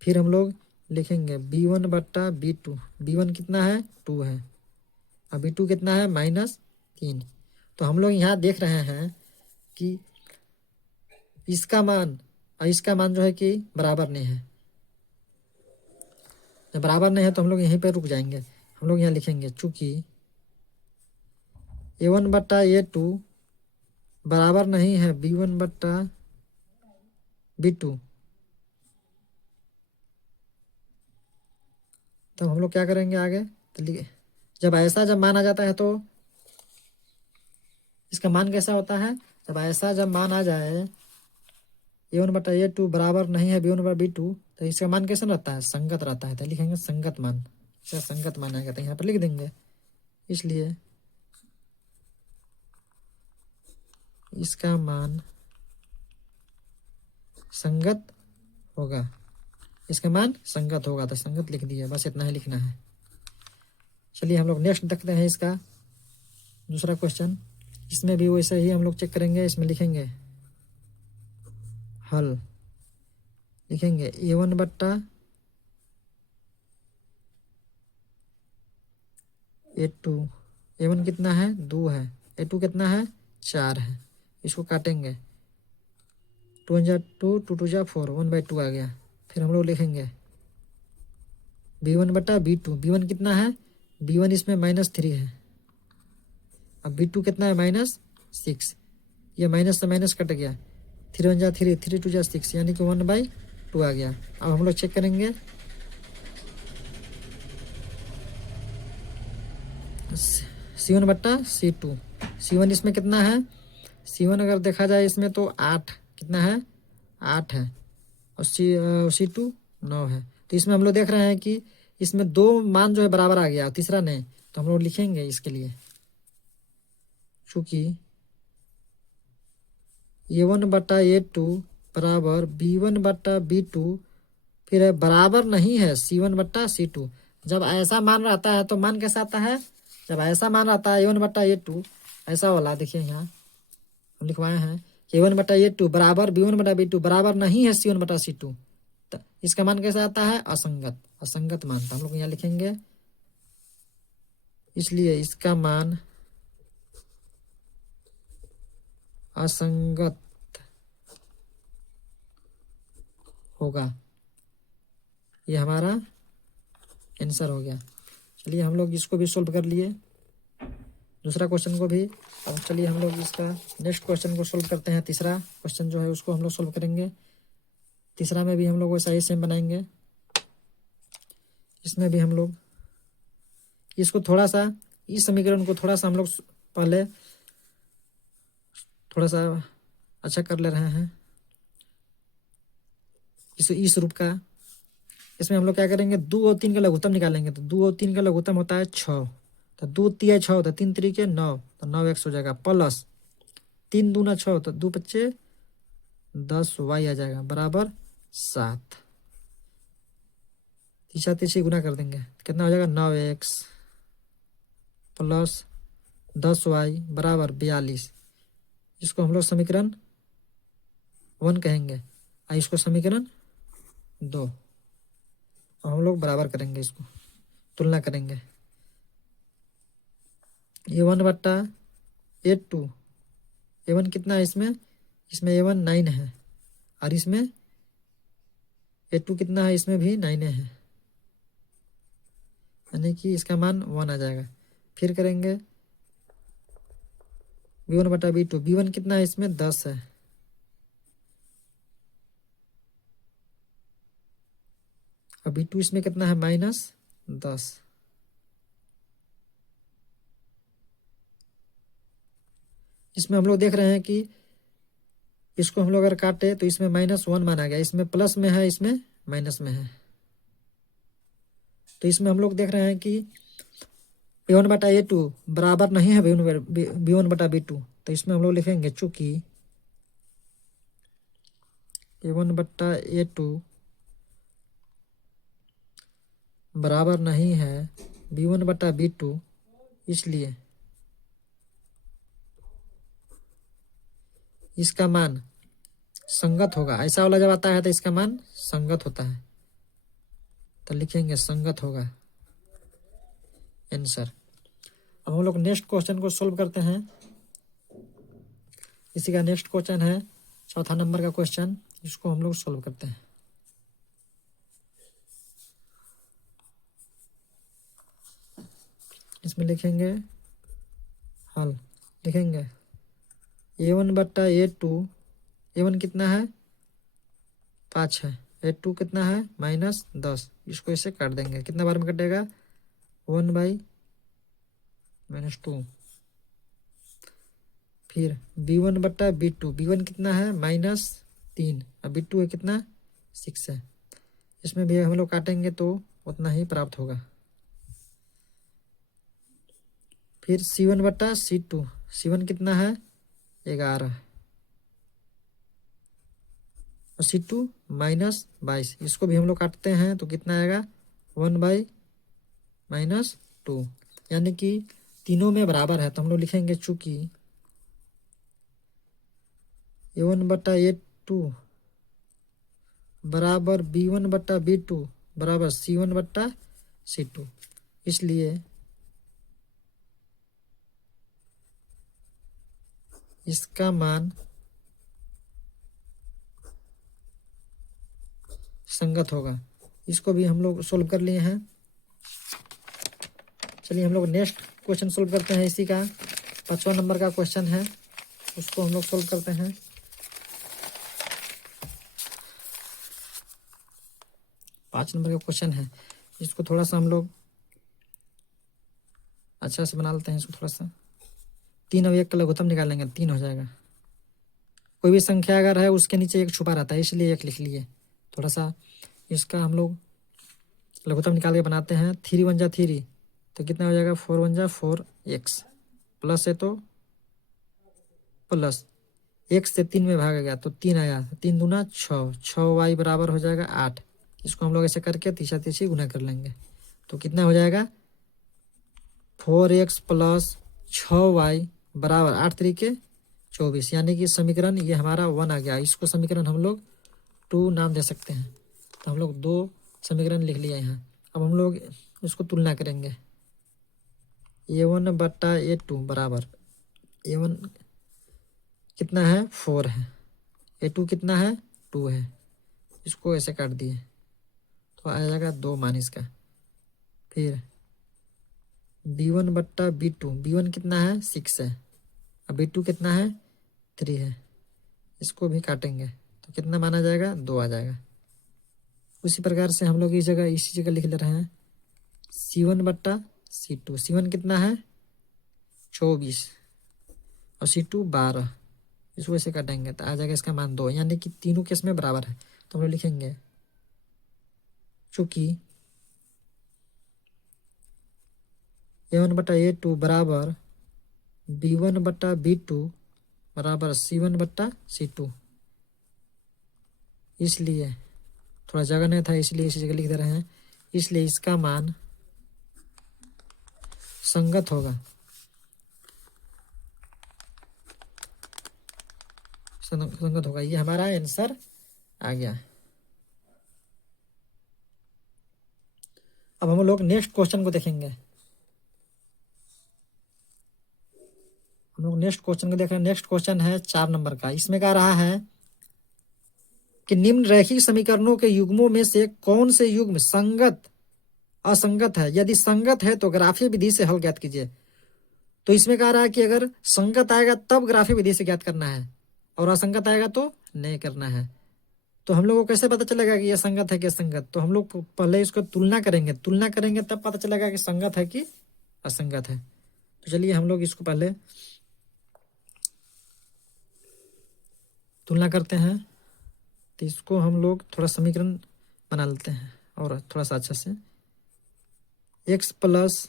फिर हम लोग लिखेंगे B1/B2, B1 कितना है 2 है, अब B2 कितना है -3। तो हम लोग यहाँ देख रहे हैं कि इसका मान और इसका मान जो है कि बराबर नहीं है। जब बराबर नहीं है तो हम लोग यहीं पर रुक जाएंगे। हम लोग यहाँ लिखेंगे चूंकि A1/A2 बराबर नहीं है B1/B2, तब हम लोग क्या करेंगे आगे, तो जब ऐसा जब मान आ जाता है तो इसका मान कैसा होता है, जब ऐसा जब मान आ जाए A1/A2 बराबर नहीं है B1/B2, तो इसका मान कैसा रहता है, संगत रहता है। तो लिखेंगे संगत मान, इसका संगत मान आएगा तो यहाँ पर लिख देंगे। इसलिए इसका मान संगत होगा, इसका मान संगत होगा, तो संगत लिख दिया, बस इतना ही लिखना है। चलिए हम लोग नेक्स्ट देखते हैं इसका दूसरा क्वेश्चन। इसमें भी वैसे ही हम लोग चेक करेंगे। इसमें लिखेंगे हल, लिखेंगे A1/A2, A1 कितना है 2 है, A2 कितना है 4 है। इसको काटेंगे, 2 × 2 2 2 4, 1/2 आ गया। फिर हम लोग लिखेंगे B1 बटा B2, B1 कितना है, B1 इसमें -3 है, अब B2 कितना है -6, ये माइनस से माइनस कट गया, 3 1 जा 3, 3 2 जा 6, यानी कि 1/2 आ गया। अब हम लोग चेक करेंगे C1 बट्टा C2, C1 इसमें कितना है, C1 अगर देखा जाए इसमें तो 8, कितना है 8 है, और C2 9 है। तो इसमें हम लोग देख रहे हैं कि इसमें दो मान जो है बराबर आ गया, तीसरा नहीं, तो हम लोग लिखेंगे इसके लिए, चूँकि A1 बटा A2 बराबर B1 बटा B2, फिर बराबर नहीं है C1 बट्टा C2। जब ऐसा मान रहता है तो मान कैसा आता है, जब ऐसा मान रहता है A1 बट्टा A2, ऐसा वाला देखिए यहाँ हम लिखवाए हैं A1 बटा A2 बराबर B1 बटा B2 बराबर नहीं है C1 बटा C2, तो इसका मान कैसा आता है, असंगत, असंगत मान। तो हम लोग यहाँ लिखेंगे, इसलिए इसका मान असंगत होगा, ये हमारा आंसर हो गया। चलिए हम लोग इसको भी सोल्व कर लिए, दूसरा क्वेश्चन को भी। अब चलिए हम लोग इसका नेक्स्ट क्वेश्चन को सोल्व करते हैं, तीसरा क्वेश्चन जो है उसको हम लोग सोल्व करेंगे। तीसरा में भी हम लोग वैसा ही सेम बनाएंगे, इसमें भी हम लोग इसको थोड़ा सा, इस समीकरण को थोड़ा सा हम लोग पहले थोड़ा सा अच्छा कर ले रहे हैं, इस रूप का। इसमें हम लोग क्या करेंगे, 2 और 3 का लघुत्तम निकालेंगे, तो 2 और 3 का लघुत्तम होता है 6, तो 2 तिया 6 होता है, 3 3 के 9, तो 9 x हो जाएगा, प्लस 3 दूना 6, तो 2 5 10 y आ जाएगा, बराबर 7, तीसरा तीसरी गुना कर देंगे, कितना हो जाएगा 9x प्लस 10y बराबर 42। इसको हम लोग समीकरण 1 कहेंगे, और इसको समीकरण 2। और हम लोग बराबर करेंगे, इसको तुलना करेंगे, A1 बट्टा A2, A1 कितना है इसमें, इसमें A1 9 है, और इसमें A2 कितना है, इसमें भी 9 है, यानी कि इसका मान 1 आ जाएगा। फिर करेंगे B1 बटा B2, B1 कितना है इसमें 10 है, और B2 इसमें कितना है -10। इसमें हम लोग देख रहे हैं कि इसको हम लोग अगर काटे तो इसमें -1 माना गया, इसमें प्लस में है, इसमें माइनस में है। तो इसमें हम लोग देख रहे हैं कि A1 बटा A2 बराबर नहीं है B1 बटा B2, तो इसमें हम लोग लिखेंगे चूंकि A1 बटा A2 बराबर नहीं है B1 बटा B2, इसलिए इसका मान संगत होगा। ऐसा वाला जब आता है तो इसका मान संगत होता है, तो लिखेंगे संगत होगा आंसर। अब हम लोग नेक्स्ट क्वेश्चन को सोल्व करते हैं। इसी का नेक्स्ट क्वेश्चन है चौथा नंबर का क्वेश्चन, इसको हम लोग सोल्व करते हैं। इसमें लिखेंगे हल, लिखेंगे A1 बट्टा A2, A1 कितना है 5 है, A2 कितना है -10, इसको इसे काट देंगे, कितना बार में कटेगा 1/-2। फिर B1 बट्टा B2, B1 कितना है -3, और B2 है कितना 6 है, इसमें भी हम लोग काटेंगे तो उतना ही प्राप्त होगा। फिर C1 बट्टा C2, C1 कितना है 11, और C2 -22, इसको भी हम लोग काटते हैं तो कितना आएगा 1/-2, यानी कि तीनों में बराबर है, तो हम लोग लिखेंगे चूंकि A1 बट्टा A2 बराबर B1 बट्टा B2 बराबर C1 बट्टा C2, इसलिए इसका मान संगत होगा, इसको भी हम लोग सोल्व कर लिए हैं। चलिए हम लोग नेक्स्ट क्वेश्चन सोल्व करते हैं। इसी का 5वां नंबर का क्वेश्चन है, उसको हम लोग सोल्व करते हैं। पाँच नंबर का क्वेश्चन है, इसको थोड़ा सा हम लोग अच्छा से बना लेते हैं। इसको थोड़ा सा 3 और 1 का लघुत्तम निकालेंगे, 3 हो जाएगा। कोई भी संख्या अगर है उसके नीचे 1 छुपा रहता है, इसलिए 1 लिख लिए। थोड़ा सा इसका हम लोग लघुत्तम निकाल के बनाते हैं। 3 1 जा 3, तो कितना हो जाएगा? 4 1 जा 4x, प्लस है तो प्लस 1 से 3 में भागा गया तो 3 आया, 3 दूना 6, 6y बराबर हो जाएगा 8। इसको हम लोग ऐसे करके तीसरा तीसरी गुना कर लेंगे, तो कितना हो जाएगा? 4x प्लस 6y बराबर 8 तरीके 24, यानी कि समीकरण ये हमारा 1 आ गया। इसको समीकरण हम लोग 2 नाम दे सकते हैं। तो हम लोग 2 समीकरण लिख लिया यहाँ। अब हम लोग इसको तुलना करेंगे। a1 बट्टा a2 बराबर, a1 कितना है? 4 है, a2 कितना है? 2 है। इसको ऐसे काट दिए तो आ जाएगा 2 मान इसका। फिर b1 बट्टा b2, b1 कितना है? 6 है, अब b2 कितना है? 3 है। इसको भी काटेंगे तो कितना माना जाएगा? 2 आ जाएगा। उसी प्रकार से हम लोग इसी जगह लिख ले रहे हैं c1 बट्टा c2, c1 कितना है? 24 और c2 12। इसको ऐसे काटेंगे तो आ जाएगा इसका मान 2, यानी कि तीनों केस में बराबर है। तो हम लोग लिखेंगे चूंकि a1 बट्टा a2 बराबर b1 बट्टा b2 बराबर c1 बट्टा c2, इसलिए थोड़ा जगह नहीं था इसलिए इसी जगह लिख दे रहे हैं। इसलिए इसका मान संगत होगा, संगत होगा। ये हमारा आंसर आ गया। अब हम लोग नेक्स्ट क्वेश्चन को देखेंगे। हम लोग नेक्स्ट क्वेश्चन को देख रहे हैं। नेक्स्ट क्वेश्चन है 4 नंबर का। इसमें कह रहा है कि निम्न रैखिक समीकरणों के युग्मों में से कौन से युग्म संगत असंगत है? यदि संगत है तो ग्राफीय विधि से हल ज्ञात कीजिए। तो इसमें कह रहा है कि अगर संगत आएगा तब ग्राफीय विधि से ज्ञात करना है, और असंगत आएगा तो नहीं करना है। तो हम लोग को कैसे पता चलेगा कि ये संगत है कि असंगत? तो हम लोग पहले इसको तुलना करेंगे तब पता चलेगा कि संगत है कि असंगत है। तो चलिए हम लोग इसको पहले तुलना करते हैं। तो इसको हम लोग थोड़ा समीकरण बना लेते हैं और थोड़ा सा अच्छा से। x प्लस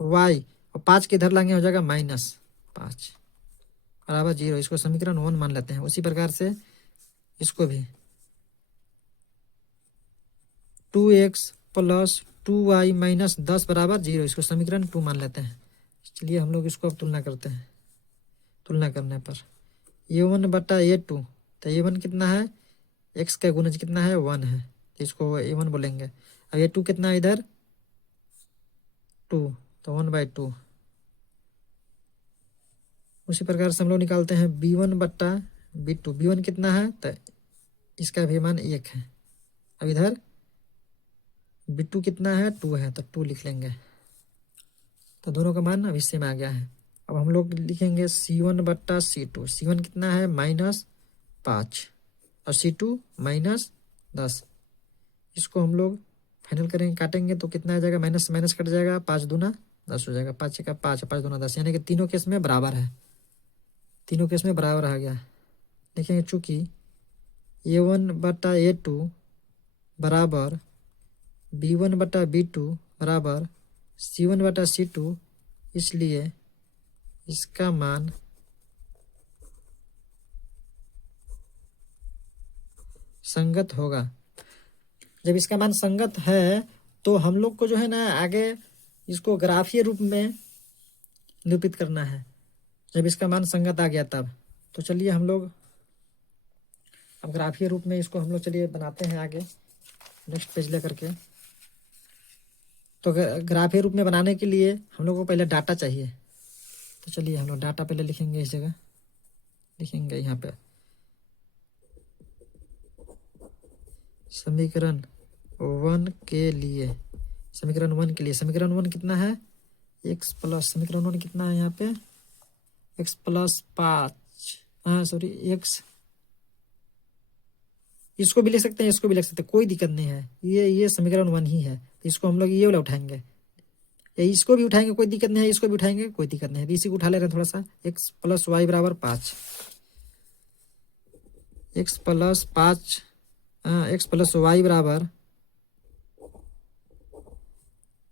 वाई और 5 के इधर लाएंगे हो जाएगा -5 बराबर 0। इसको समीकरण 1 मान लेते हैं। उसी प्रकार से इसको भी 2x प्लस 2y माइनस 10 बराबर 0, इसको समीकरण 2 मान लेते हैं। चलिए हम लोग इसको अब तुलना करते हैं। तुलना करने पर a1 बटा a2, तो a1 कितना है? x का गुणज कितना है? 1 है, तो इसको a1 बोलेंगे। अब a2 कितना है इधर? 2, तो 1/2। उसी प्रकार से हम लोग निकालते हैं b1 बट्टा b2, b1 कितना है? तो इसका भी मान 1 है। अब इधर b2 कितना है? 2 है, तो 2 लिख लेंगे। तो दोनों का मान अब इससे में आ गया है। अब हम लोग लिखेंगे c1 बट्टा c2, c1 कितना है? -5 और c2 -10। इसको हम लोग फाइनल करेंगे, काटेंगे तो कितना आ जाएगा? माइनस माइनस कट जाएगा, 5 दूना 10 हो जाएगा। 5 का 5, 5 दूना 10, यानी कि तीनों केस में बराबर है। तीनों केस में बराबर आ गया। देखेंगे चूंकि a1 बटा a2 बराबर b1 बटा b2 बराबर c1 बटा c2, इसलिए इसका मान संगत होगा। जब इसका मान संगत है तो हम लोग को जो है ना आगे इसको ग्राफीय रूप में निरूपित करना है। जब इसका मान संगत आ गया तब तो चलिए हम लोग अब ग्राफीय रूप में इसको हम लोग चलिए बनाते हैं आगे नेक्स्ट पेज लेकर के। तो ग्राफीय रूप में बनाने के लिए हम लोग को पहले डाटा चाहिए। तो चलिए हम लोग डाटा पहले लिखेंगे। इस जगह लिखेंगे यहाँ पे समीकरण वन के लिए, समीकरण वन के लिए, समीकरण वन कितना है, एक्स प्लस, समीकरण वन कितना है यहाँ पे, एक्स प्लस 5, हाँ सॉरी एक्स, इसको भी लिख सकते हैं, इसको भी लिख सकते हैं, कोई दिक्कत नहीं है, ये समीकरण वन ही है, तो इसको हम लोग ये वाला उठाएंगे, या इसको भी उठाएंगे कोई दिक्कत नहीं है, इसको भी उठाएंगे कोई दिक्कत नहीं है, इसी को उठा ले रहे हैं थोड़ा सा, एक्स प्लस वाई बराबर 5, एक्स प्लस 5, हाँ एक्स प्लस वाई बराबर,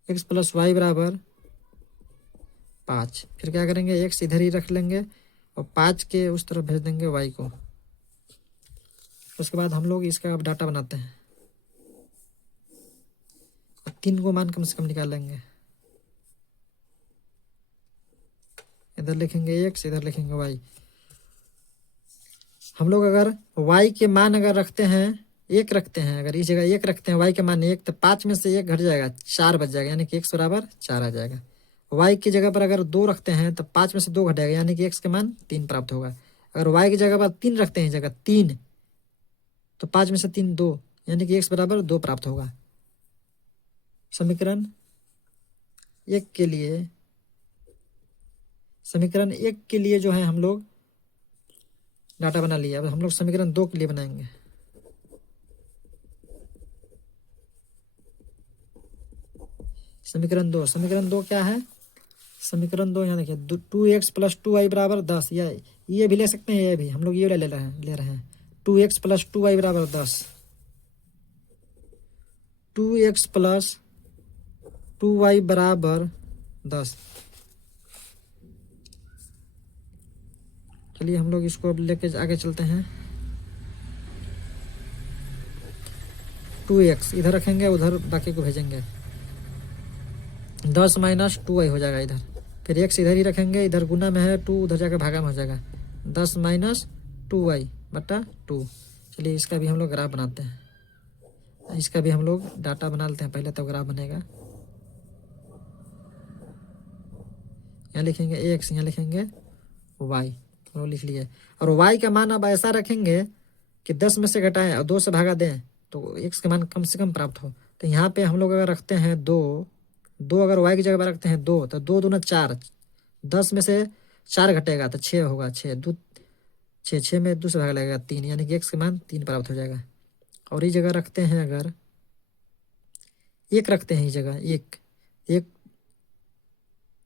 एक्स प्लस वाई बराबर 5, फिर क्या करेंगे, एक्स इधर ही रख लेंगे और 5 के उस तरफ भेज देंगे वाई को। उसके बाद हम लोग इसका अब डाटा बनाते हैं, 3 को मान कम से कम निकाल लेंगे, इधर लिखेंगे एक्स, इधर लिखेंगे वाई। हम लोग अगर वाई के मान अगर रखते हैं, एक रखते हैं, अगर इस जगह एक रखते हैं, वाई के मान एक, तो 5 में से एक घट जाएगा, 4 बच जाएगा, यानी कि एक्स बराबर 4 आ जाएगा। वाई की जगह पर अगर 2 रखते हैं तो 5 में से 2 घटेगा, यानी कि एक्स के मान 3 प्राप्त होगा। अगर वाई की जगह पर 3 रखते हैं, जगह 3, तो 5 में से 3 2, यानी कि एक्स बराबर 2 प्राप्त होगा। समीकरण एक के लिए, समीकरण एक के लिए जो है हम लोग डाटा बना लिया, अब हम लोग समीकरण 2 के लिए बनाएंगे। समीकरण दो क्या है, समीकरण 2 यहाँ देखिए, 2x प्लस 2y बराबर 10, या ये भी ले सकते हैं, ये भी हम लोग ये ले रहे हैं 2x प्लस 2y बराबर 10, 2x प्लस 2y बराबर 10। चलिए हम लोग इसको अब लेके आगे चलते हैं, 2x इधर रखेंगे, उधर बाकी को भेजेंगे, 10 माइनस 2y हो जाएगा इधर, फिर x इधर ही रखेंगे, इधर गुना में है 2, उधर जाकर भागा में हो जाएगा, 10 माइनस 2y बटा 2। चलिए इसका भी हम लोग ग्राफ बनाते हैं, इसका भी हम लोग डाटा बना लेते हैं पहले, तो ग्राफ बनेगा। यहाँ लिखेंगे x, यहाँ लिखेंगे y, हम लोग लिख लिए। और y का मान अब ऐसा रखेंगे कि 10 में से घटाएं और 2 से भागा दें तो x का मान कम से कम प्राप्त हो। तो यहाँ पे हम लोग अगर रखते हैं 2 अगर y की जगह पर रखते हैं 2, तो 2 दूना 4, 10 में से 4 घटेगा तो 6 होगा, 6 में 2 से भागा लगेगा 3, यानी कि x का मान 3 प्राप्त हो जाएगा। और इस जगह रखते हैं, अगर 1 रखते हैं, इस जगह एक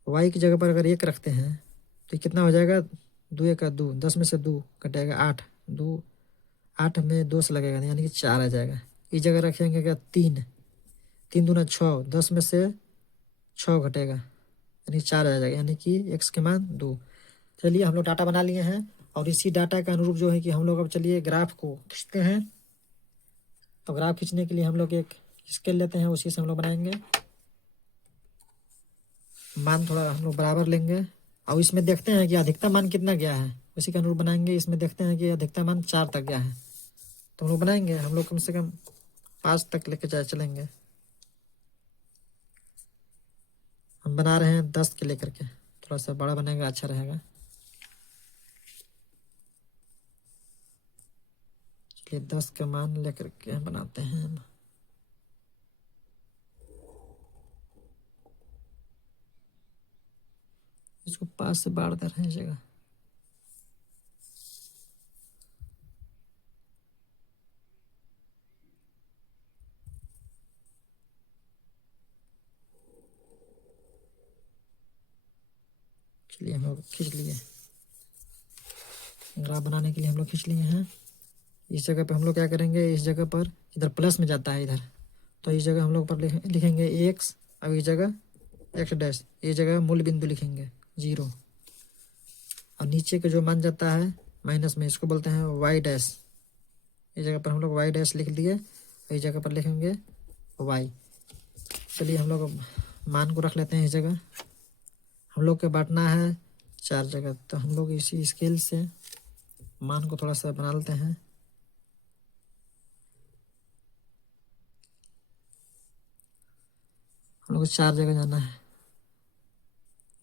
y की जगह पर अगर 1 रखते हैं तो कितना हो जाएगा, 2 1 2, 10 में से 2 घटेगा 8, 8 में 2 से लगेगा, यानी कि 4 आ जाएगा। इस जगह रखेंगे क्या, 3 दूना 6, 10 में से 6 घटेगा, यानी 4 आ जाएगा, यानी कि x के मान 2। चलिए हम लोग डाटा बना लिए हैं, और इसी डाटा के अनुरूप जो है कि हम लोग अब चलिए ग्राफ को खींचते हैं। तो ग्राफ खींचने के लिए हम लोग एक स्केल लेते हैं, उसी से हम लोग बनाएंगे, मान थोड़ा हम लोग बराबर लेंगे, और इसमें देखते हैं कि अधिकतम मान कितना गया है, उसी के अनुरूप बनाएंगे। इसमें देखते हैं कि अधिकतम मान 4 तक गया है, तो हम लोग बनाएंगे, हम लोग कम से कम 5 तक लेके चलेंगे। हम बना रहे हैं 10 के लेकर के, थोड़ा सा बड़ा बनेगा अच्छा रहेगा। चलिए 10 का मान लेकर के बनाते हैं हम। इसको 5 से बाढ़ दे रहे हैं जगह, चलिए हम लोग खींच लिए, ग्राफ बनाने के लिए हम लोग खींच लिए हैं। इस जगह पे हम लोग क्या करेंगे, इस जगह पर इधर प्लस में जाता है इधर, तो इस जगह हम लोग पर लिखेंगे x, अब इस जगह x डैश, इस जगह मूल बिंदु लिखेंगे 0, और नीचे के जो मान जाता है माइनस में, इसको बोलते हैं y डैश। इस जगह पर हम लोग y डैश लिख दिए, इस जगह पर लिखेंगे y। चलिए हम लोग मान को रख लेते हैं इस जगह, हम लोग को बांटना है 4 जगह, तो हम लोग इसी स्केल से मान को थोड़ा सा बना लेते हैं। हम लोग को 4 जगह जाना है,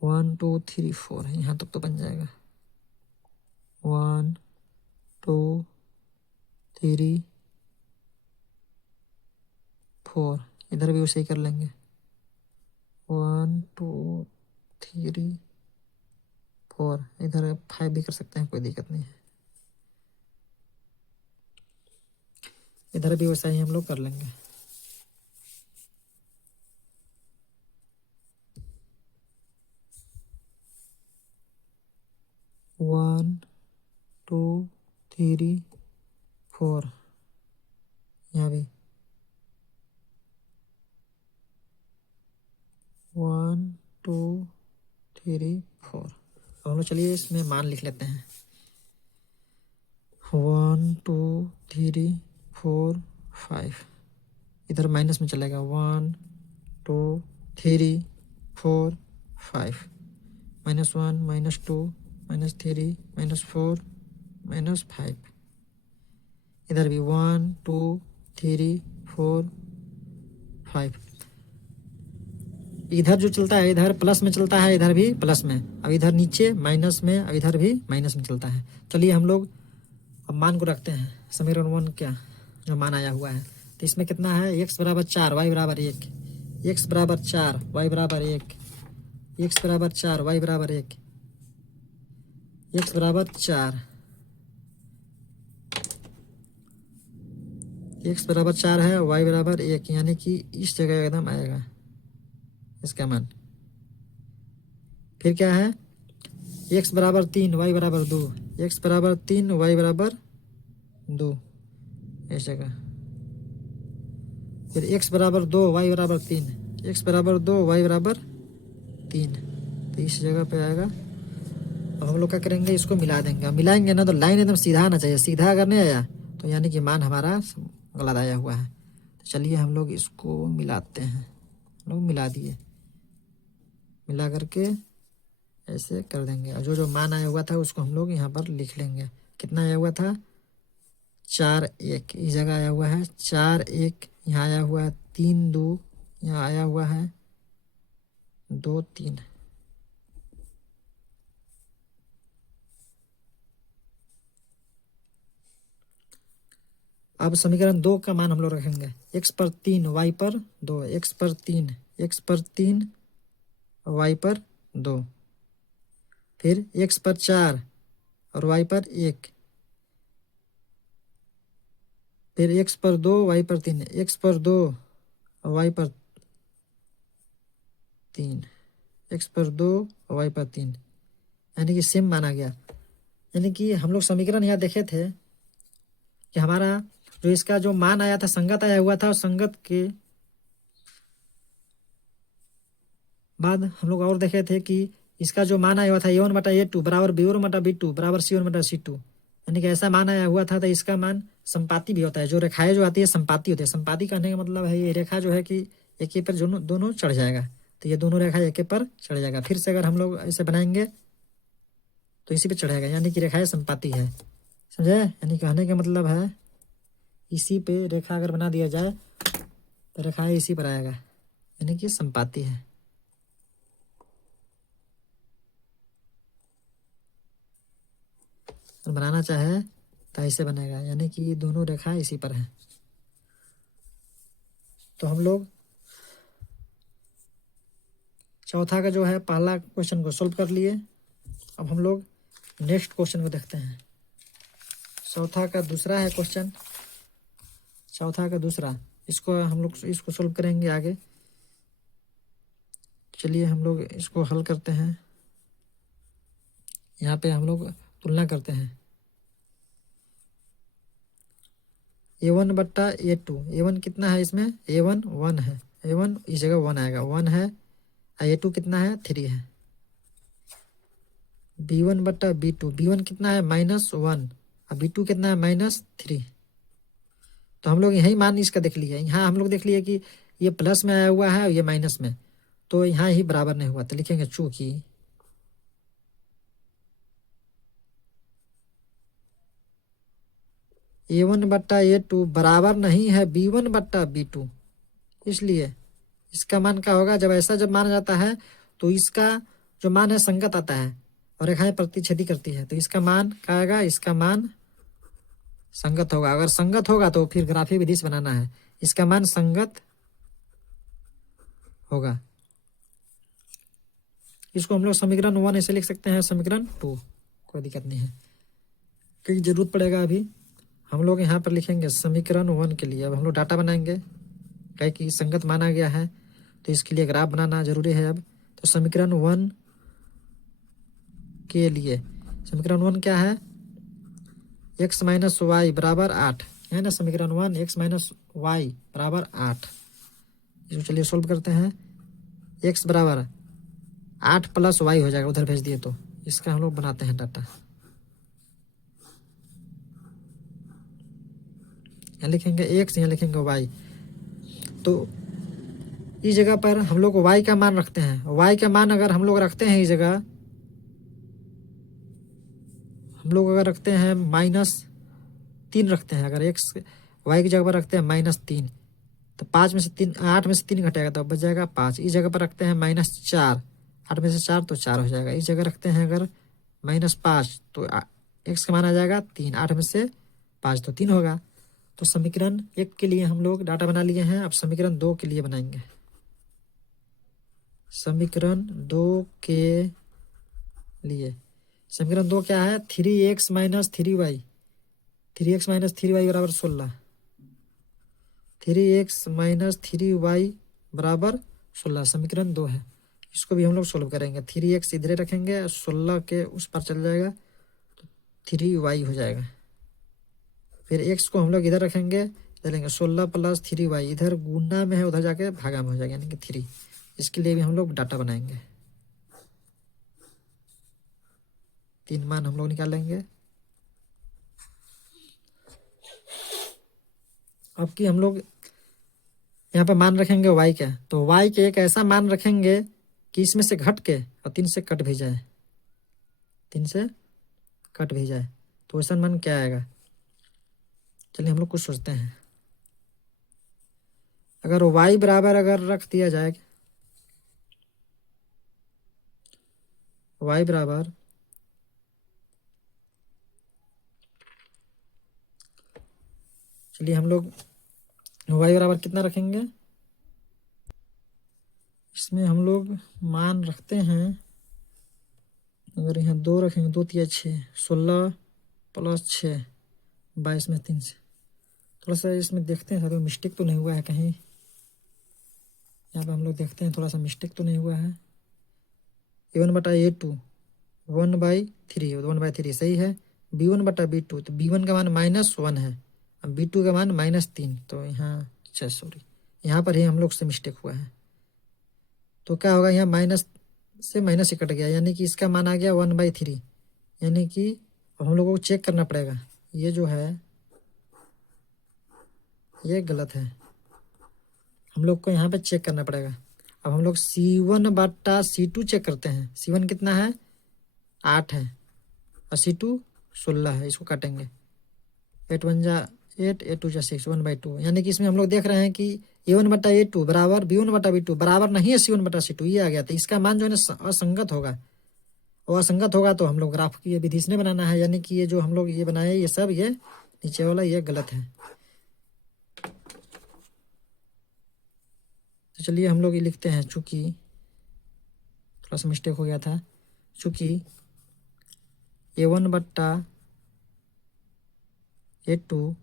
1 2 3 4, यहाँ तक तो बन जाएगा, 1 2 3 4, इधर भी वैसे ही कर लेंगे 1 2 3 4, इधर 5 भी कर सकते हैं, कोई दिक्कत नहीं है। इधर भी वैसा ही हम लोग कर लेंगे। वन 2 3 4, यहाँ भी 1 2 3 4। हम लोग चलिए इसमें मान लिख लेते हैं 1 2 3 4 5, इधर माइनस में चलेगा 1 2 3 4 5, -1 -2 -3 -4 -5, इधर भी 1 2 3 4 5। इधर जो चलता है इधर प्लस में चलता है, इधर भी प्लस में, अब इधर नीचे माइनस में, अब इधर भी माइनस में चलता है। चलिए हम लोग अब मान को रखते हैं, समीकरण 1 क्या जो मान आया हुआ है, तो इसमें कितना है x बराबर 4 y बराबर 1, x बराबर 4 y बराबर 1, x बराबर 4 y बराबर 1, x बराबर 4, x बराबर 4 है, y बराबर 1, यानी कि इस जगह एकदम आएगा इसका मान। फिर क्या है x बराबर 3 y बराबर 2, x बराबर 3 y बराबर 2 इस जगह। फिर x बराबर 2 y बराबर 3, x बराबर 2 y बराबर 3, तो इस जगह पे आएगा। अब हम लोग क्या करेंगे, इसको मिला देंगे। मिलाएंगे ना तो लाइन एकदम सीधा आना चाहिए, सीधा अगर नहीं आया तो यानी कि मान हमारा गलत आया हुआ है। तो चलिए हम लोग इसको मिलाते हैं, लोग मिला दिए, मिला करके ऐसे कर देंगे। और जो जो मान आया हुआ था उसको हम लोग यहाँ पर लिख लेंगे। कितना आया हुआ था 4 1, इस जगह आया हुआ है 4 1, यहाँ आया हुआ है 3 2, यहाँ आया हुआ है 2 3। अब समीकरण 2 का मान हम लोग रखेंगे x पर 3 y पर 2, x पर 3 y पर 2, फिर x पर 4 और y पर 1, फिर x पर 2 y पर 3, x पर 2 और y पर 3, x पर 2 और y पर 3, यानी कि सेम माना गया। यानी कि हम लोग समीकरण यहाँ देखे थे कि हमारा जो इसका जो मान आया था संगत आया हुआ था, और संगत के बाद हम लोग और देखे थे कि इसका जो मान आया हुआ था a1 बटा a2 बराबर b1 बटा b2 बराबर c1 बटा c2, यानी कि ऐसा मान आया हुआ था। तो इसका मान संपाती भी होता है, जो रेखाएं जो आती है संपाती होती है। संपाती कहने का मतलब है ये रेखा जो है कि एक पर दोनों चढ़ जाएगा, तो ये दोनों रेखा एक पर चढ़ जाएगा। फिर से अगर हम लोग ऐसे बनाएंगे तो इसी पे चढ़ेगा, यानी कि रेखाएं संपाती है, समझे। यानी कहने का मतलब है इसी पे रेखा अगर बना दिया जाए तो रेखाएं इसी पर आएगा, यानी कि संपाती है। और बनाना चाहे तो ऐसे बनेगा, यानी कि दोनों रेखा इसी पर है। तो हम लोग चौथा का जो है पहला क्वेश्चन को सोल्व कर लिए। अब हम लोग नेक्स्ट क्वेश्चन को देखते हैं। चौथा का दूसरा है क्वेश्चन, चौथा का दूसरा, इसको हम लोग इसको सोल्व करेंगे आगे। चलिए हम लोग इसको हल करते हैं। यहाँ पे हम लोग तुलना करते हैं a1 बट्टा a2, a1 कितना है इसमें, a1 1 है, a1 इस जगह 1 आएगा, 1 है, a2 कितना है 3 है। b1 बट्टा b2, b1 कितना है -1 और b2 कितना है -3। तो हम लोग यही मान इसका देख लिए, यहाँ हम लोग देख लिए कि ये प्लस में आया हुआ है और ये माइनस में, तो यहाँ ही बराबर नहीं हुआ, तो लिखेंगे चूंकि a1 बट्टा a2 बराबर नहीं है b1 बट्टा b2, इसलिए इसका मान क्या होगा, जब ऐसा जब माना जाता है तो इसका जो मान है संगत आता है और रेखाएं प्रतिच्छेदी करती है, तो इसका मान क्या आएगा, इसका मान संगत होगा। अगर संगत होगा तो फिर ग्राफी विधि से बनाना है, इसका मान संगत होगा। इसको हम लोग समीकरण 1 ऐसे लिख सकते हैं, समीकरण 2, कोई दिक्कत नहीं है क्योंकि जरूरत पड़ेगा। अभी हम लोग यहाँ पर लिखेंगे समीकरण 1 के लिए। अब हम लोग डाटा बनाएंगे, क्या कि संगत माना गया है तो इसके लिए ग्राफ बनाना जरूरी है। अब तो समीकरण 1 के लिए समीकरण 1 क्या है, x माइनस वाई बराबर 8 है ना। समीकरण 1 x माइनस वाई बराबर 8। इसको चलिए सोल्व करते हैं। x बराबर 8 प्लस वाई हो जाएगा, उधर भेज दिए तो इसका हम लोग बनाते हैं डाटा। यहाँ लिखेंगे x, यहाँ लिखेंगे y। तो इस जगह पर हम लोग y का मान रखते हैं। y का मान अगर हम लोग रखते हैं इस जगह, हम लोग अगर रखते हैं -3 रखते हैं। अगर x y की जगह पर रखते हैं -3 तो 5 में से 3, 8 में से 3 घटेगा तो बच जाएगा 5। इस जगह पर रखते हैं -4, 8 में से 4 तो 4 हो जाएगा। इस जगह रखते हैं अगर -5 तो x का मान आ जाएगा 3, 8 में से 5 तो 3 होगा। तो समीकरण 1 के लिए हम लोग डाटा बना लिए हैं। अब समीकरण 2 के लिए बनाएंगे। समीकरण 2 के लिए समीकरण 2 क्या है, 3x minus 3y, 3x minus 3y बराबर 16, 3x माइनस 3y बराबर 16 समीकरण 2 है। इसको भी हम लोग सोल्व करेंगे। 3x इधर रखेंगे, 16 के उस पर चल जाएगा तो 3y हो जाएगा। फिर x को हम लोग इधर रखेंगे, इधर लेंगे 16 प्लस 3y, इधर गुना में है उधर जाके भागा में हो जाएगा यानी कि 3। इसके लिए भी हम लोग डाटा बनाएंगे। 3 मान हम लोग निकालेंगे। अब कि हम लोग यहाँ पे मान रखेंगे y का, तो y के एक ऐसा मान रखेंगे कि इसमें से घट के और 3 से कट भी जाए, 3 से कट भी जाए। तो ऐसा मान क्या आएगा, चलिए हम लोग कुछ सोचते हैं। अगर y बराबर अगर रख दिया जाए, y बराबर चलिए हम लोग y बराबर कितना रखेंगे, इसमें हम लोग मान रखते हैं। अगर यहाँ 2 रखेंगे, 2 तिया 6, 16 प्लस 6 22 में 3 से। थोड़ा सा इसमें देखते हैं साथ में मिस्टेक तो नहीं हुआ है कहीं। यहाँ पे हम लोग देखते हैं थोड़ा सा मिस्टेक तो नहीं हुआ है। A1/A2 1/3, 1/3 सही है। B1/B2 तो B1 का मान -1 है, अब B2 का मान -3। तो यहाँ अच्छा सॉरी, यहाँ पर ही हम लोग से मिस्टेक हुआ है। तो क्या होगा, यहाँ माइनस से माइनस ही कट गया यानी कि इसका मान आ गया 1/3। यानी कि अब हम लोगों को चेक करना पड़ेगा, ये जो है ये गलत है, हम लोग को यहाँ पे चेक करना पड़ेगा। अब हम लोग C1/C2 चेक करते हैं। C1 कितना है, 8 है, और C2 16 है। इसको काटेंगे, 8 1 जा 8, 8 2 जा 6, 1/2। यानी कि इसमें हम लोग देख रहे हैं कि A1/A2 बराबर B1/B2 बराबर नहीं है C1/C2, ये आ गया। तो इसका मान जो है ना असंगत होगा, और असंगत होगा तो हम लोग ग्राफ की विधि से बनाना है। यानी कि ये जो हम लोग ये बनाए ये सब, ये नीचे वाला ये गलत है। तो चलिए हम लोग ये लिखते हैं, चूंकि थोड़ा सा मिस्टेक हो गया था, चूंकि A1/A2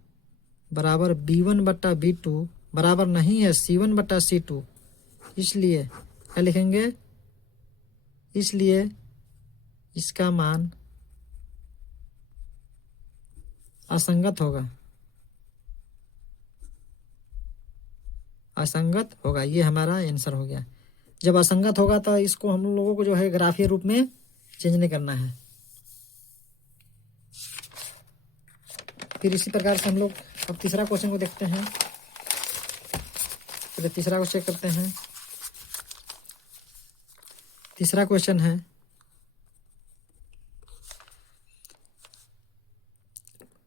बराबर B1/B2 बराबर नहीं है C1/C2, इसलिए क्या लिखेंगे, इसलिए इसका मान असंगत होगा, असंगत होगा। ये हमारा आंसर हो गया। जब असंगत होगा तो इसको हम लोगों को जो है ग्राफीय रूप में चेंज नहीं करना है। फिर इसी प्रकार से हम लोग अब तीसरा क्वेश्चन को देखते हैं। चलिए तीसरा को चेक करते हैं। तीसरा क्वेश्चन है,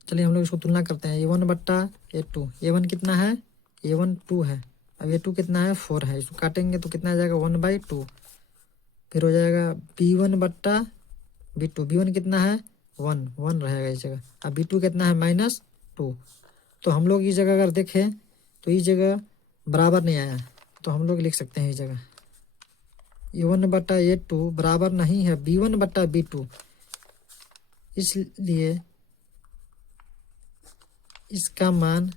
चलिए हम लोग इसको तुलना करते हैं। A1/A2, A1 कितना है, A1 2 है, अब A2 कितना है 4 है। इसको काटेंगे तो कितना आ जाएगा 1/2। फिर हो जाएगा B1/B2, B1 कितना है 1, 1 रहेगा इस जगह। अब B2 कितना है -2। तो हम लोग इस जगह अगर देखें तो इस जगह बराबर नहीं आया, तो हम लोग लिख सकते हैं इस जगह A1/A2 बराबर नहीं है B1/B2, इसलिए इसका मान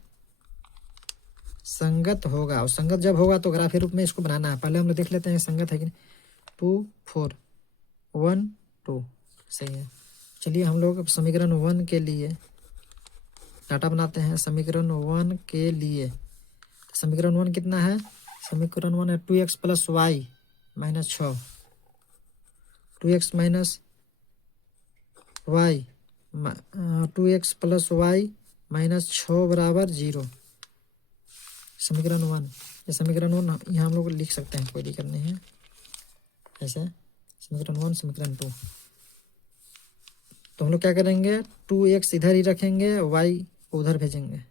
संगत होगा। और संगत जब होगा तो ग्राफीय रूप में इसको बनाना है। पहले हम लोग देख लेते हैं संगत है कि 2 4 1 2 सही है। चलिए हम लोग अब समीकरण 1 के लिए डाटा बनाते हैं। समीकरण 1 के लिए समीकरण 1 कितना है? समीकरण 1 है 2x + y - 6, 2x - y 2x + y - 6 बराबर 0। समीकरण 1, ये समीकरण 1 यहाँ हम लोग लिख सकते हैं, कोई दिक्कत नहीं है। ऐसे समीकरण 1 समीकरण 2, तो हम लोग क्या करेंगे 2x इधर ही रखेंगे, y को उधर भेजेंगे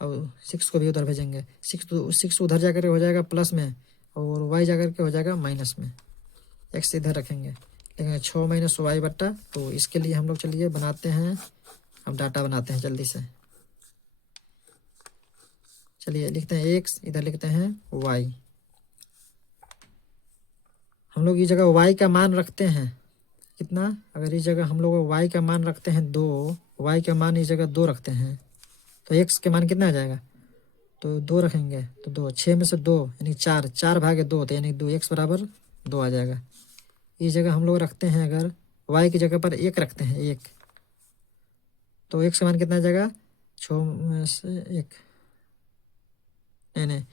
और 6 को भी उधर भेजेंगे। 6 उधर जाकर हो जाएगा प्लस में और y जाकर के हो जाएगा माइनस में। x इधर रखेंगे, लेकिन 6 - y बट्टा, तो इसके लिए हम लोग चलिए बनाते हैं, अब डाटा बनाते हैं जल्दी से। चलिए लिखते हैं x, इधर लिखते हैं y। हम लोग इस जगह y का मान रखते हैं कितना? अगर इस जगह हम लोग y का मान रखते हैं 2, y का मान इस जगह 2 रखते हैं, तो x के मान कितना आ जाएगा? तो 2 रखेंगे तो 2, 6 में से 2 यानी 4, 4/2, तो यानी 2x बराबर 2 आ जाएगा। इस जगह हम लोग रखते हैं, अगर y की जगह पर 1 रखते हैं 1, तो x का मान कितना आ जाएगा? 6 में से 1, नहीं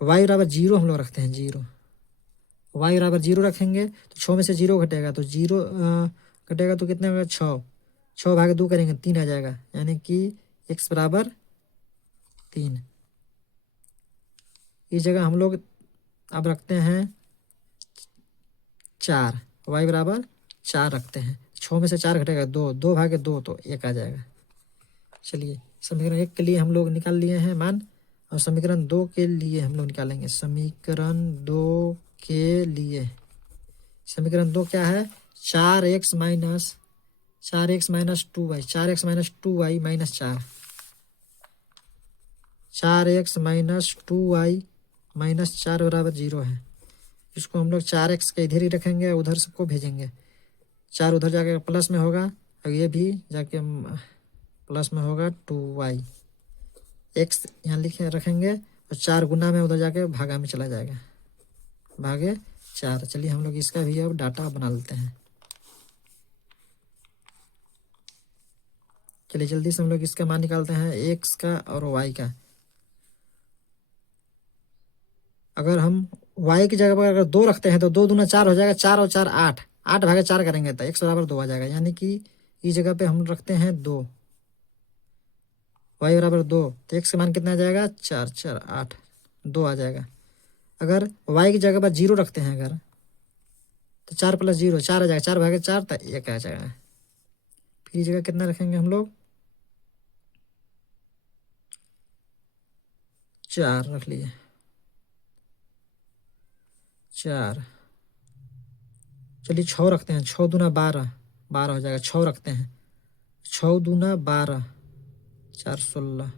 y बराबर 0 हम लोग रखते हैं 0, y बराबर 0 रखेंगे तो 6 में से 0 घटेगा, तो 0 घटेगा तो कितना होगा? 6, 6/2 करेंगे 3 आ जाएगा, यानी कि x बराबर 3। इस जगह हम लोग अब रखते हैं 4, y बराबर 4 रखते हैं। 6 में से 4 घटेगा 2, 2/2 तो 1 आ जाएगा। चलिए समीकरण 1 के लिए हम लोग निकाल लिए हैं मान, और समीकरण 2 के लिए हम लोग निकालेंगे। समीकरण 2 के लिए समीकरण 2 क्या है? 4x - 2y, 4x - 2y - 4, 4x - 2y - 4 बराबर 0 है। इसको हम लोग 4x के इधर ही रखेंगे, उधर सबको भेजेंगे। 4 उधर जाके प्लस में होगा और ये भी जाके प्लस में होगा 2y। x यहाँ लिखे रखेंगे और 4 गुना में उधर जाके भागा में चला जाएगा, भागे 4। चलिए हम लोग इसका भी अब डाटा बना लेते हैं। चलिए जल्दी से हम लोग इसका मान निकालते हैं, x का और y का। अगर हम y की जगह पर अगर 2 रखते हैं तो 2 दूना 4 हो जाएगा, 4 और 4 8, 8/4 करेंगे तो x बराबर 2 आ जाएगा, यानी कि इस जगह पे हम रखते हैं 2, y बराबर 2, तो x का मान कितना आ जाएगा? 4 4 8, 2 आ जाएगा। अगर y की जगह पर 0 रखते हैं अगर, तो 4 + 0 4 आ जाएगा, 4/4 तो 1 आ जाएगा। फिर इस जगह कितना रखेंगे हम लोग? 4 रख लिए, 4। चलिए 6 रखते हैं, 6 दूना 12, 12 हो जाएगा। 6 रखते हैं, 6 दूना 12, 4 16,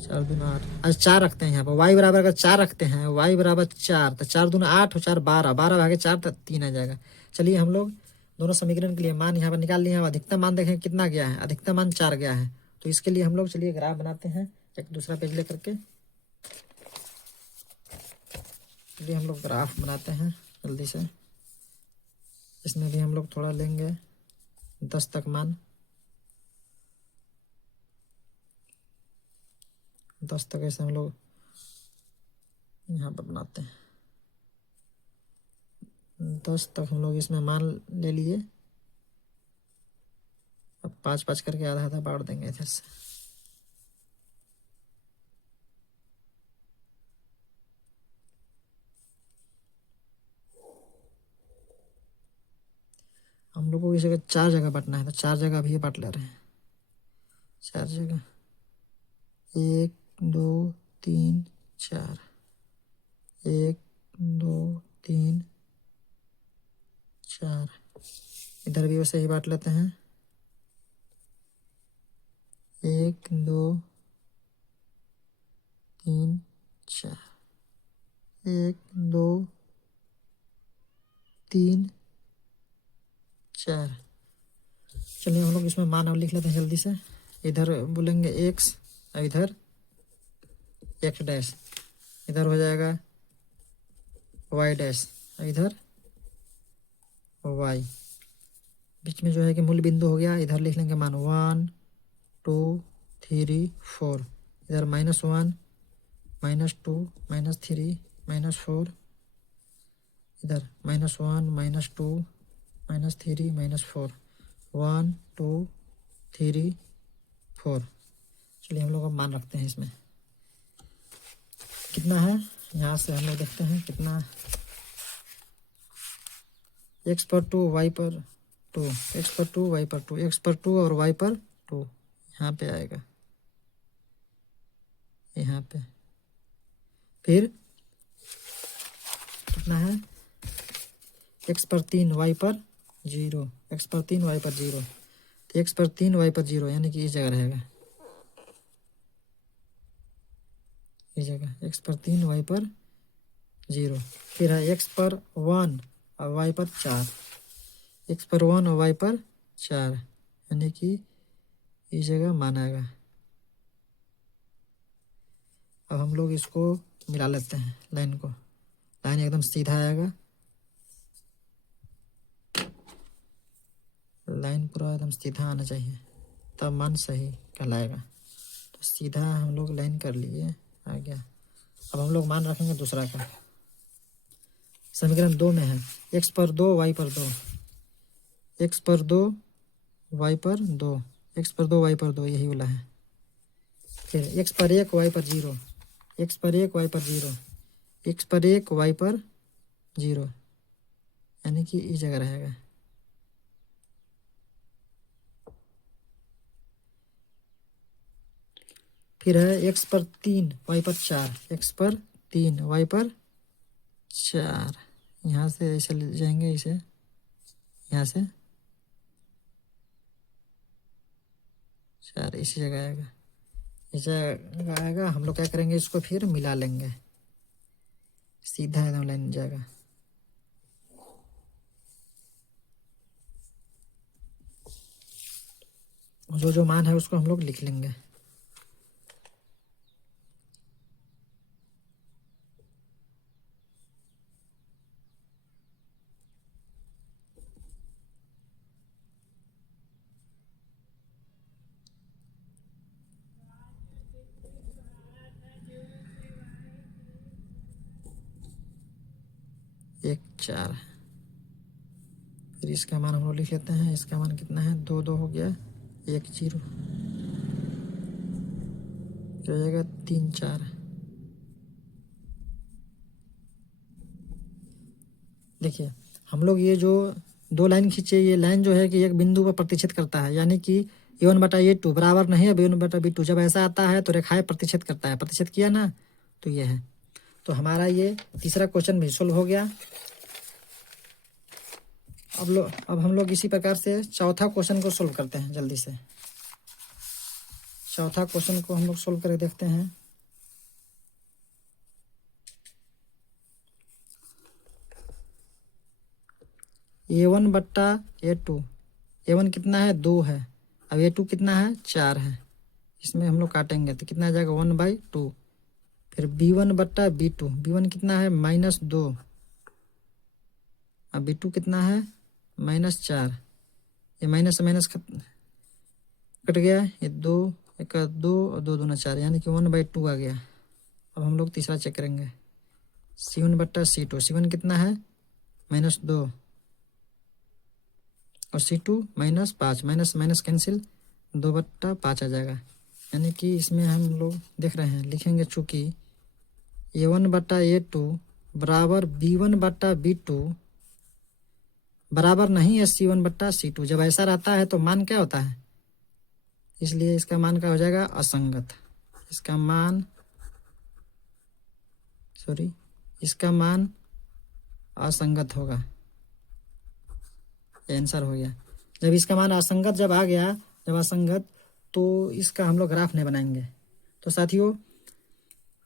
4 दूना 8। अच्छा 4 रखते हैं यहाँ पर, y बराबर अगर 4 रखते हैं, y बराबर 4, तो 4 दूना 8 और 4 12, 12/4 तो 3 आ जाएगा। चलिए हम लोग दोनों समीकरण के लिए मान यहाँ पर निकाल लिए हैं। अब अधिकतम मान देखें कितना गया है, अधिकतम मान 4 गया है। तो इसके लिए हम लोग चलिए ग्राफ बनाते हैं, एक दूसरा पेज लेकर के। चलिए हम लोग ग्राफ बनाते हैं जल्दी से। इसमें भी हम लोग थोड़ा लेंगे 10 तक मान, 10 तक ऐसे हम लोग यहाँ पर बनाते हैं। 10 तक हम लोग इसमें मान ले लिए। अब 5 5 करके आधा आधा बांट देंगे इधर से। हम लोग को इस जगह 4 जगह बांटना है, तो 4 जगह भी बांट ले रहे हैं। 4 जगह 1 2 3 4, 1 2 3 4। इधर भी वैसे ही बांट लेते हैं, 1 2 3 4, 1 2 3 4। चलिए हम लोग इसमें मान अब लिख लेते हैं जल्दी से। इधर बोलेंगे x और इधर x डैश, इधर हो जाएगा y डैश और इधर y। बीच में जो है कि मूल बिंदु हो गया, इधर लिख लेंगे मान 1 2 3 4। इधर -1 -2 -3 -4। इधर -1 -2 -3 -4 1 2 3 4। चलिए हम लोग अब मान रखते हैं इसमें कितना है। यहाँ से हम लोग देखते हैं कितना, x पर 2 y पर 2, x पर 2 y पर 2, x पर 2 और y पर 2 यहाँ पे आएगा, यहाँ पे। फिर कितना है, x पर 3 y पर 0, x पर 3 y पर 0, तो x पर 3 y पर 0 यानी कि इस जगह रहेगा, इस जगह x पर 3 y पर 0। फिर है x पर 1 और y पर 4, x पर 1 और y पर 4 यानी कि इस जगह मान आएगा। अब हम लोग इसको मिला लेते हैं लाइन को, लाइन एकदम सीधा आएगा, लाइन पूरा एकदम सीधा आना चाहिए तब मान सही कहलाएगा। तो सीधा हम लोग लाइन कर लिए, आ गया। अब हम लोग मान रखेंगे दूसरा का। समीकरण 2 में है x पर 2 y पर 2, x पर 2 y पर 2, x पर 2 y पर 2 यही वाला है। फिर x पर 1 y पर 0, x पर 1 y पर 0, x पर 1 y पर 0 यानी कि इस जगह रहेगा। फिर है x पर 3 y पर 4, x पर 3 y पर 4, यहाँ से ऐसे ले जाएंगे, इसे यहाँ से 4 इसी जगह आएगा, इस जगह आएगा। हम लोग क्या करेंगे, इसको फिर मिला लेंगे, सीधा एकदम लाइन जाएगा। जो जो मान है उसको हम लोग लिख लेंगे। एक 4, फिर इसका मान हम लोग लिख लेते हैं। इसका मान कितना है, 2 2 हो गया, 1 0, फिर हो जाएगा 3 4। देखिए हम लोग ये जो 2 लाइन खींचे, ये लाइन जो है कि एक बिंदु पर प्रतिच्छेद करता है, यानी कि a1 बटा a2 बराबर नहीं है b1 बटा b2। जब ऐसा आता है तो रेखाएं प्रतिच्छेद करता है, प्रतिच्छेद किया ना, तो ये है। तो हमारा ये तीसरा क्वेश्चन भी सोल्व हो गया। अब हम लोग इसी प्रकार से चौथा क्वेश्चन को सोल्व करते हैं जल्दी से। चौथा क्वेश्चन को हम लोग सोल्व करके देखते हैं। a1 बट्टा a2, a1 कितना है 2 है, अब a2 कितना है 4 है, इसमें हम लोग काटेंगे तो कितना आ जाएगा 1/2। फिर b1 बट्टा b2, b1 कितना है -2, अब b2 कितना है -4, ये माइनस से माइनस कट गया, ये 2 1 2 और 2 दूना 4 यानी कि 1/2 आ गया। अब हम लोग तीसरा चेक करेंगे, c1 बट्टा c2, c1 कितना है -2 और c2 -5, माइनस माइनस कैंसिल, 2/5 आ जाएगा। यानी कि इसमें हम लोग देख रहे हैं, लिखेंगे चूँकि a1 बट्टा a2 बराबर b1 बट्टा b2 बराबर नहीं है c1 बट्टा c2। जब ऐसा रहता है तो मान क्या होता है, इसलिए इसका मान क्या हो जाएगा असंगत। इसका मान असंगत होगा, ये आंसर हो गया। जब इसका मान असंगत जब आ गया, जब असंगत, तो इसका हम लोग ग्राफ नहीं बनाएंगे। तो साथियों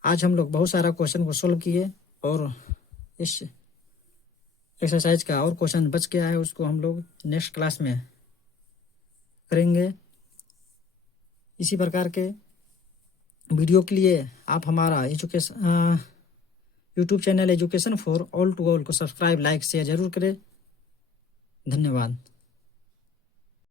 आज हम लोग बहुत सारा क्वेश्चन को सोल्व किए और इस एक्सरसाइज का और क्वेश्चन बच गया है, उसको हम लोग नेक्स्ट क्लास में करेंगे। इसी प्रकार के वीडियो के लिए आप हमारा YouTube channel education for all to all को सब्सक्राइब, लाइक, शेयर जरूर करें। धन्यवाद।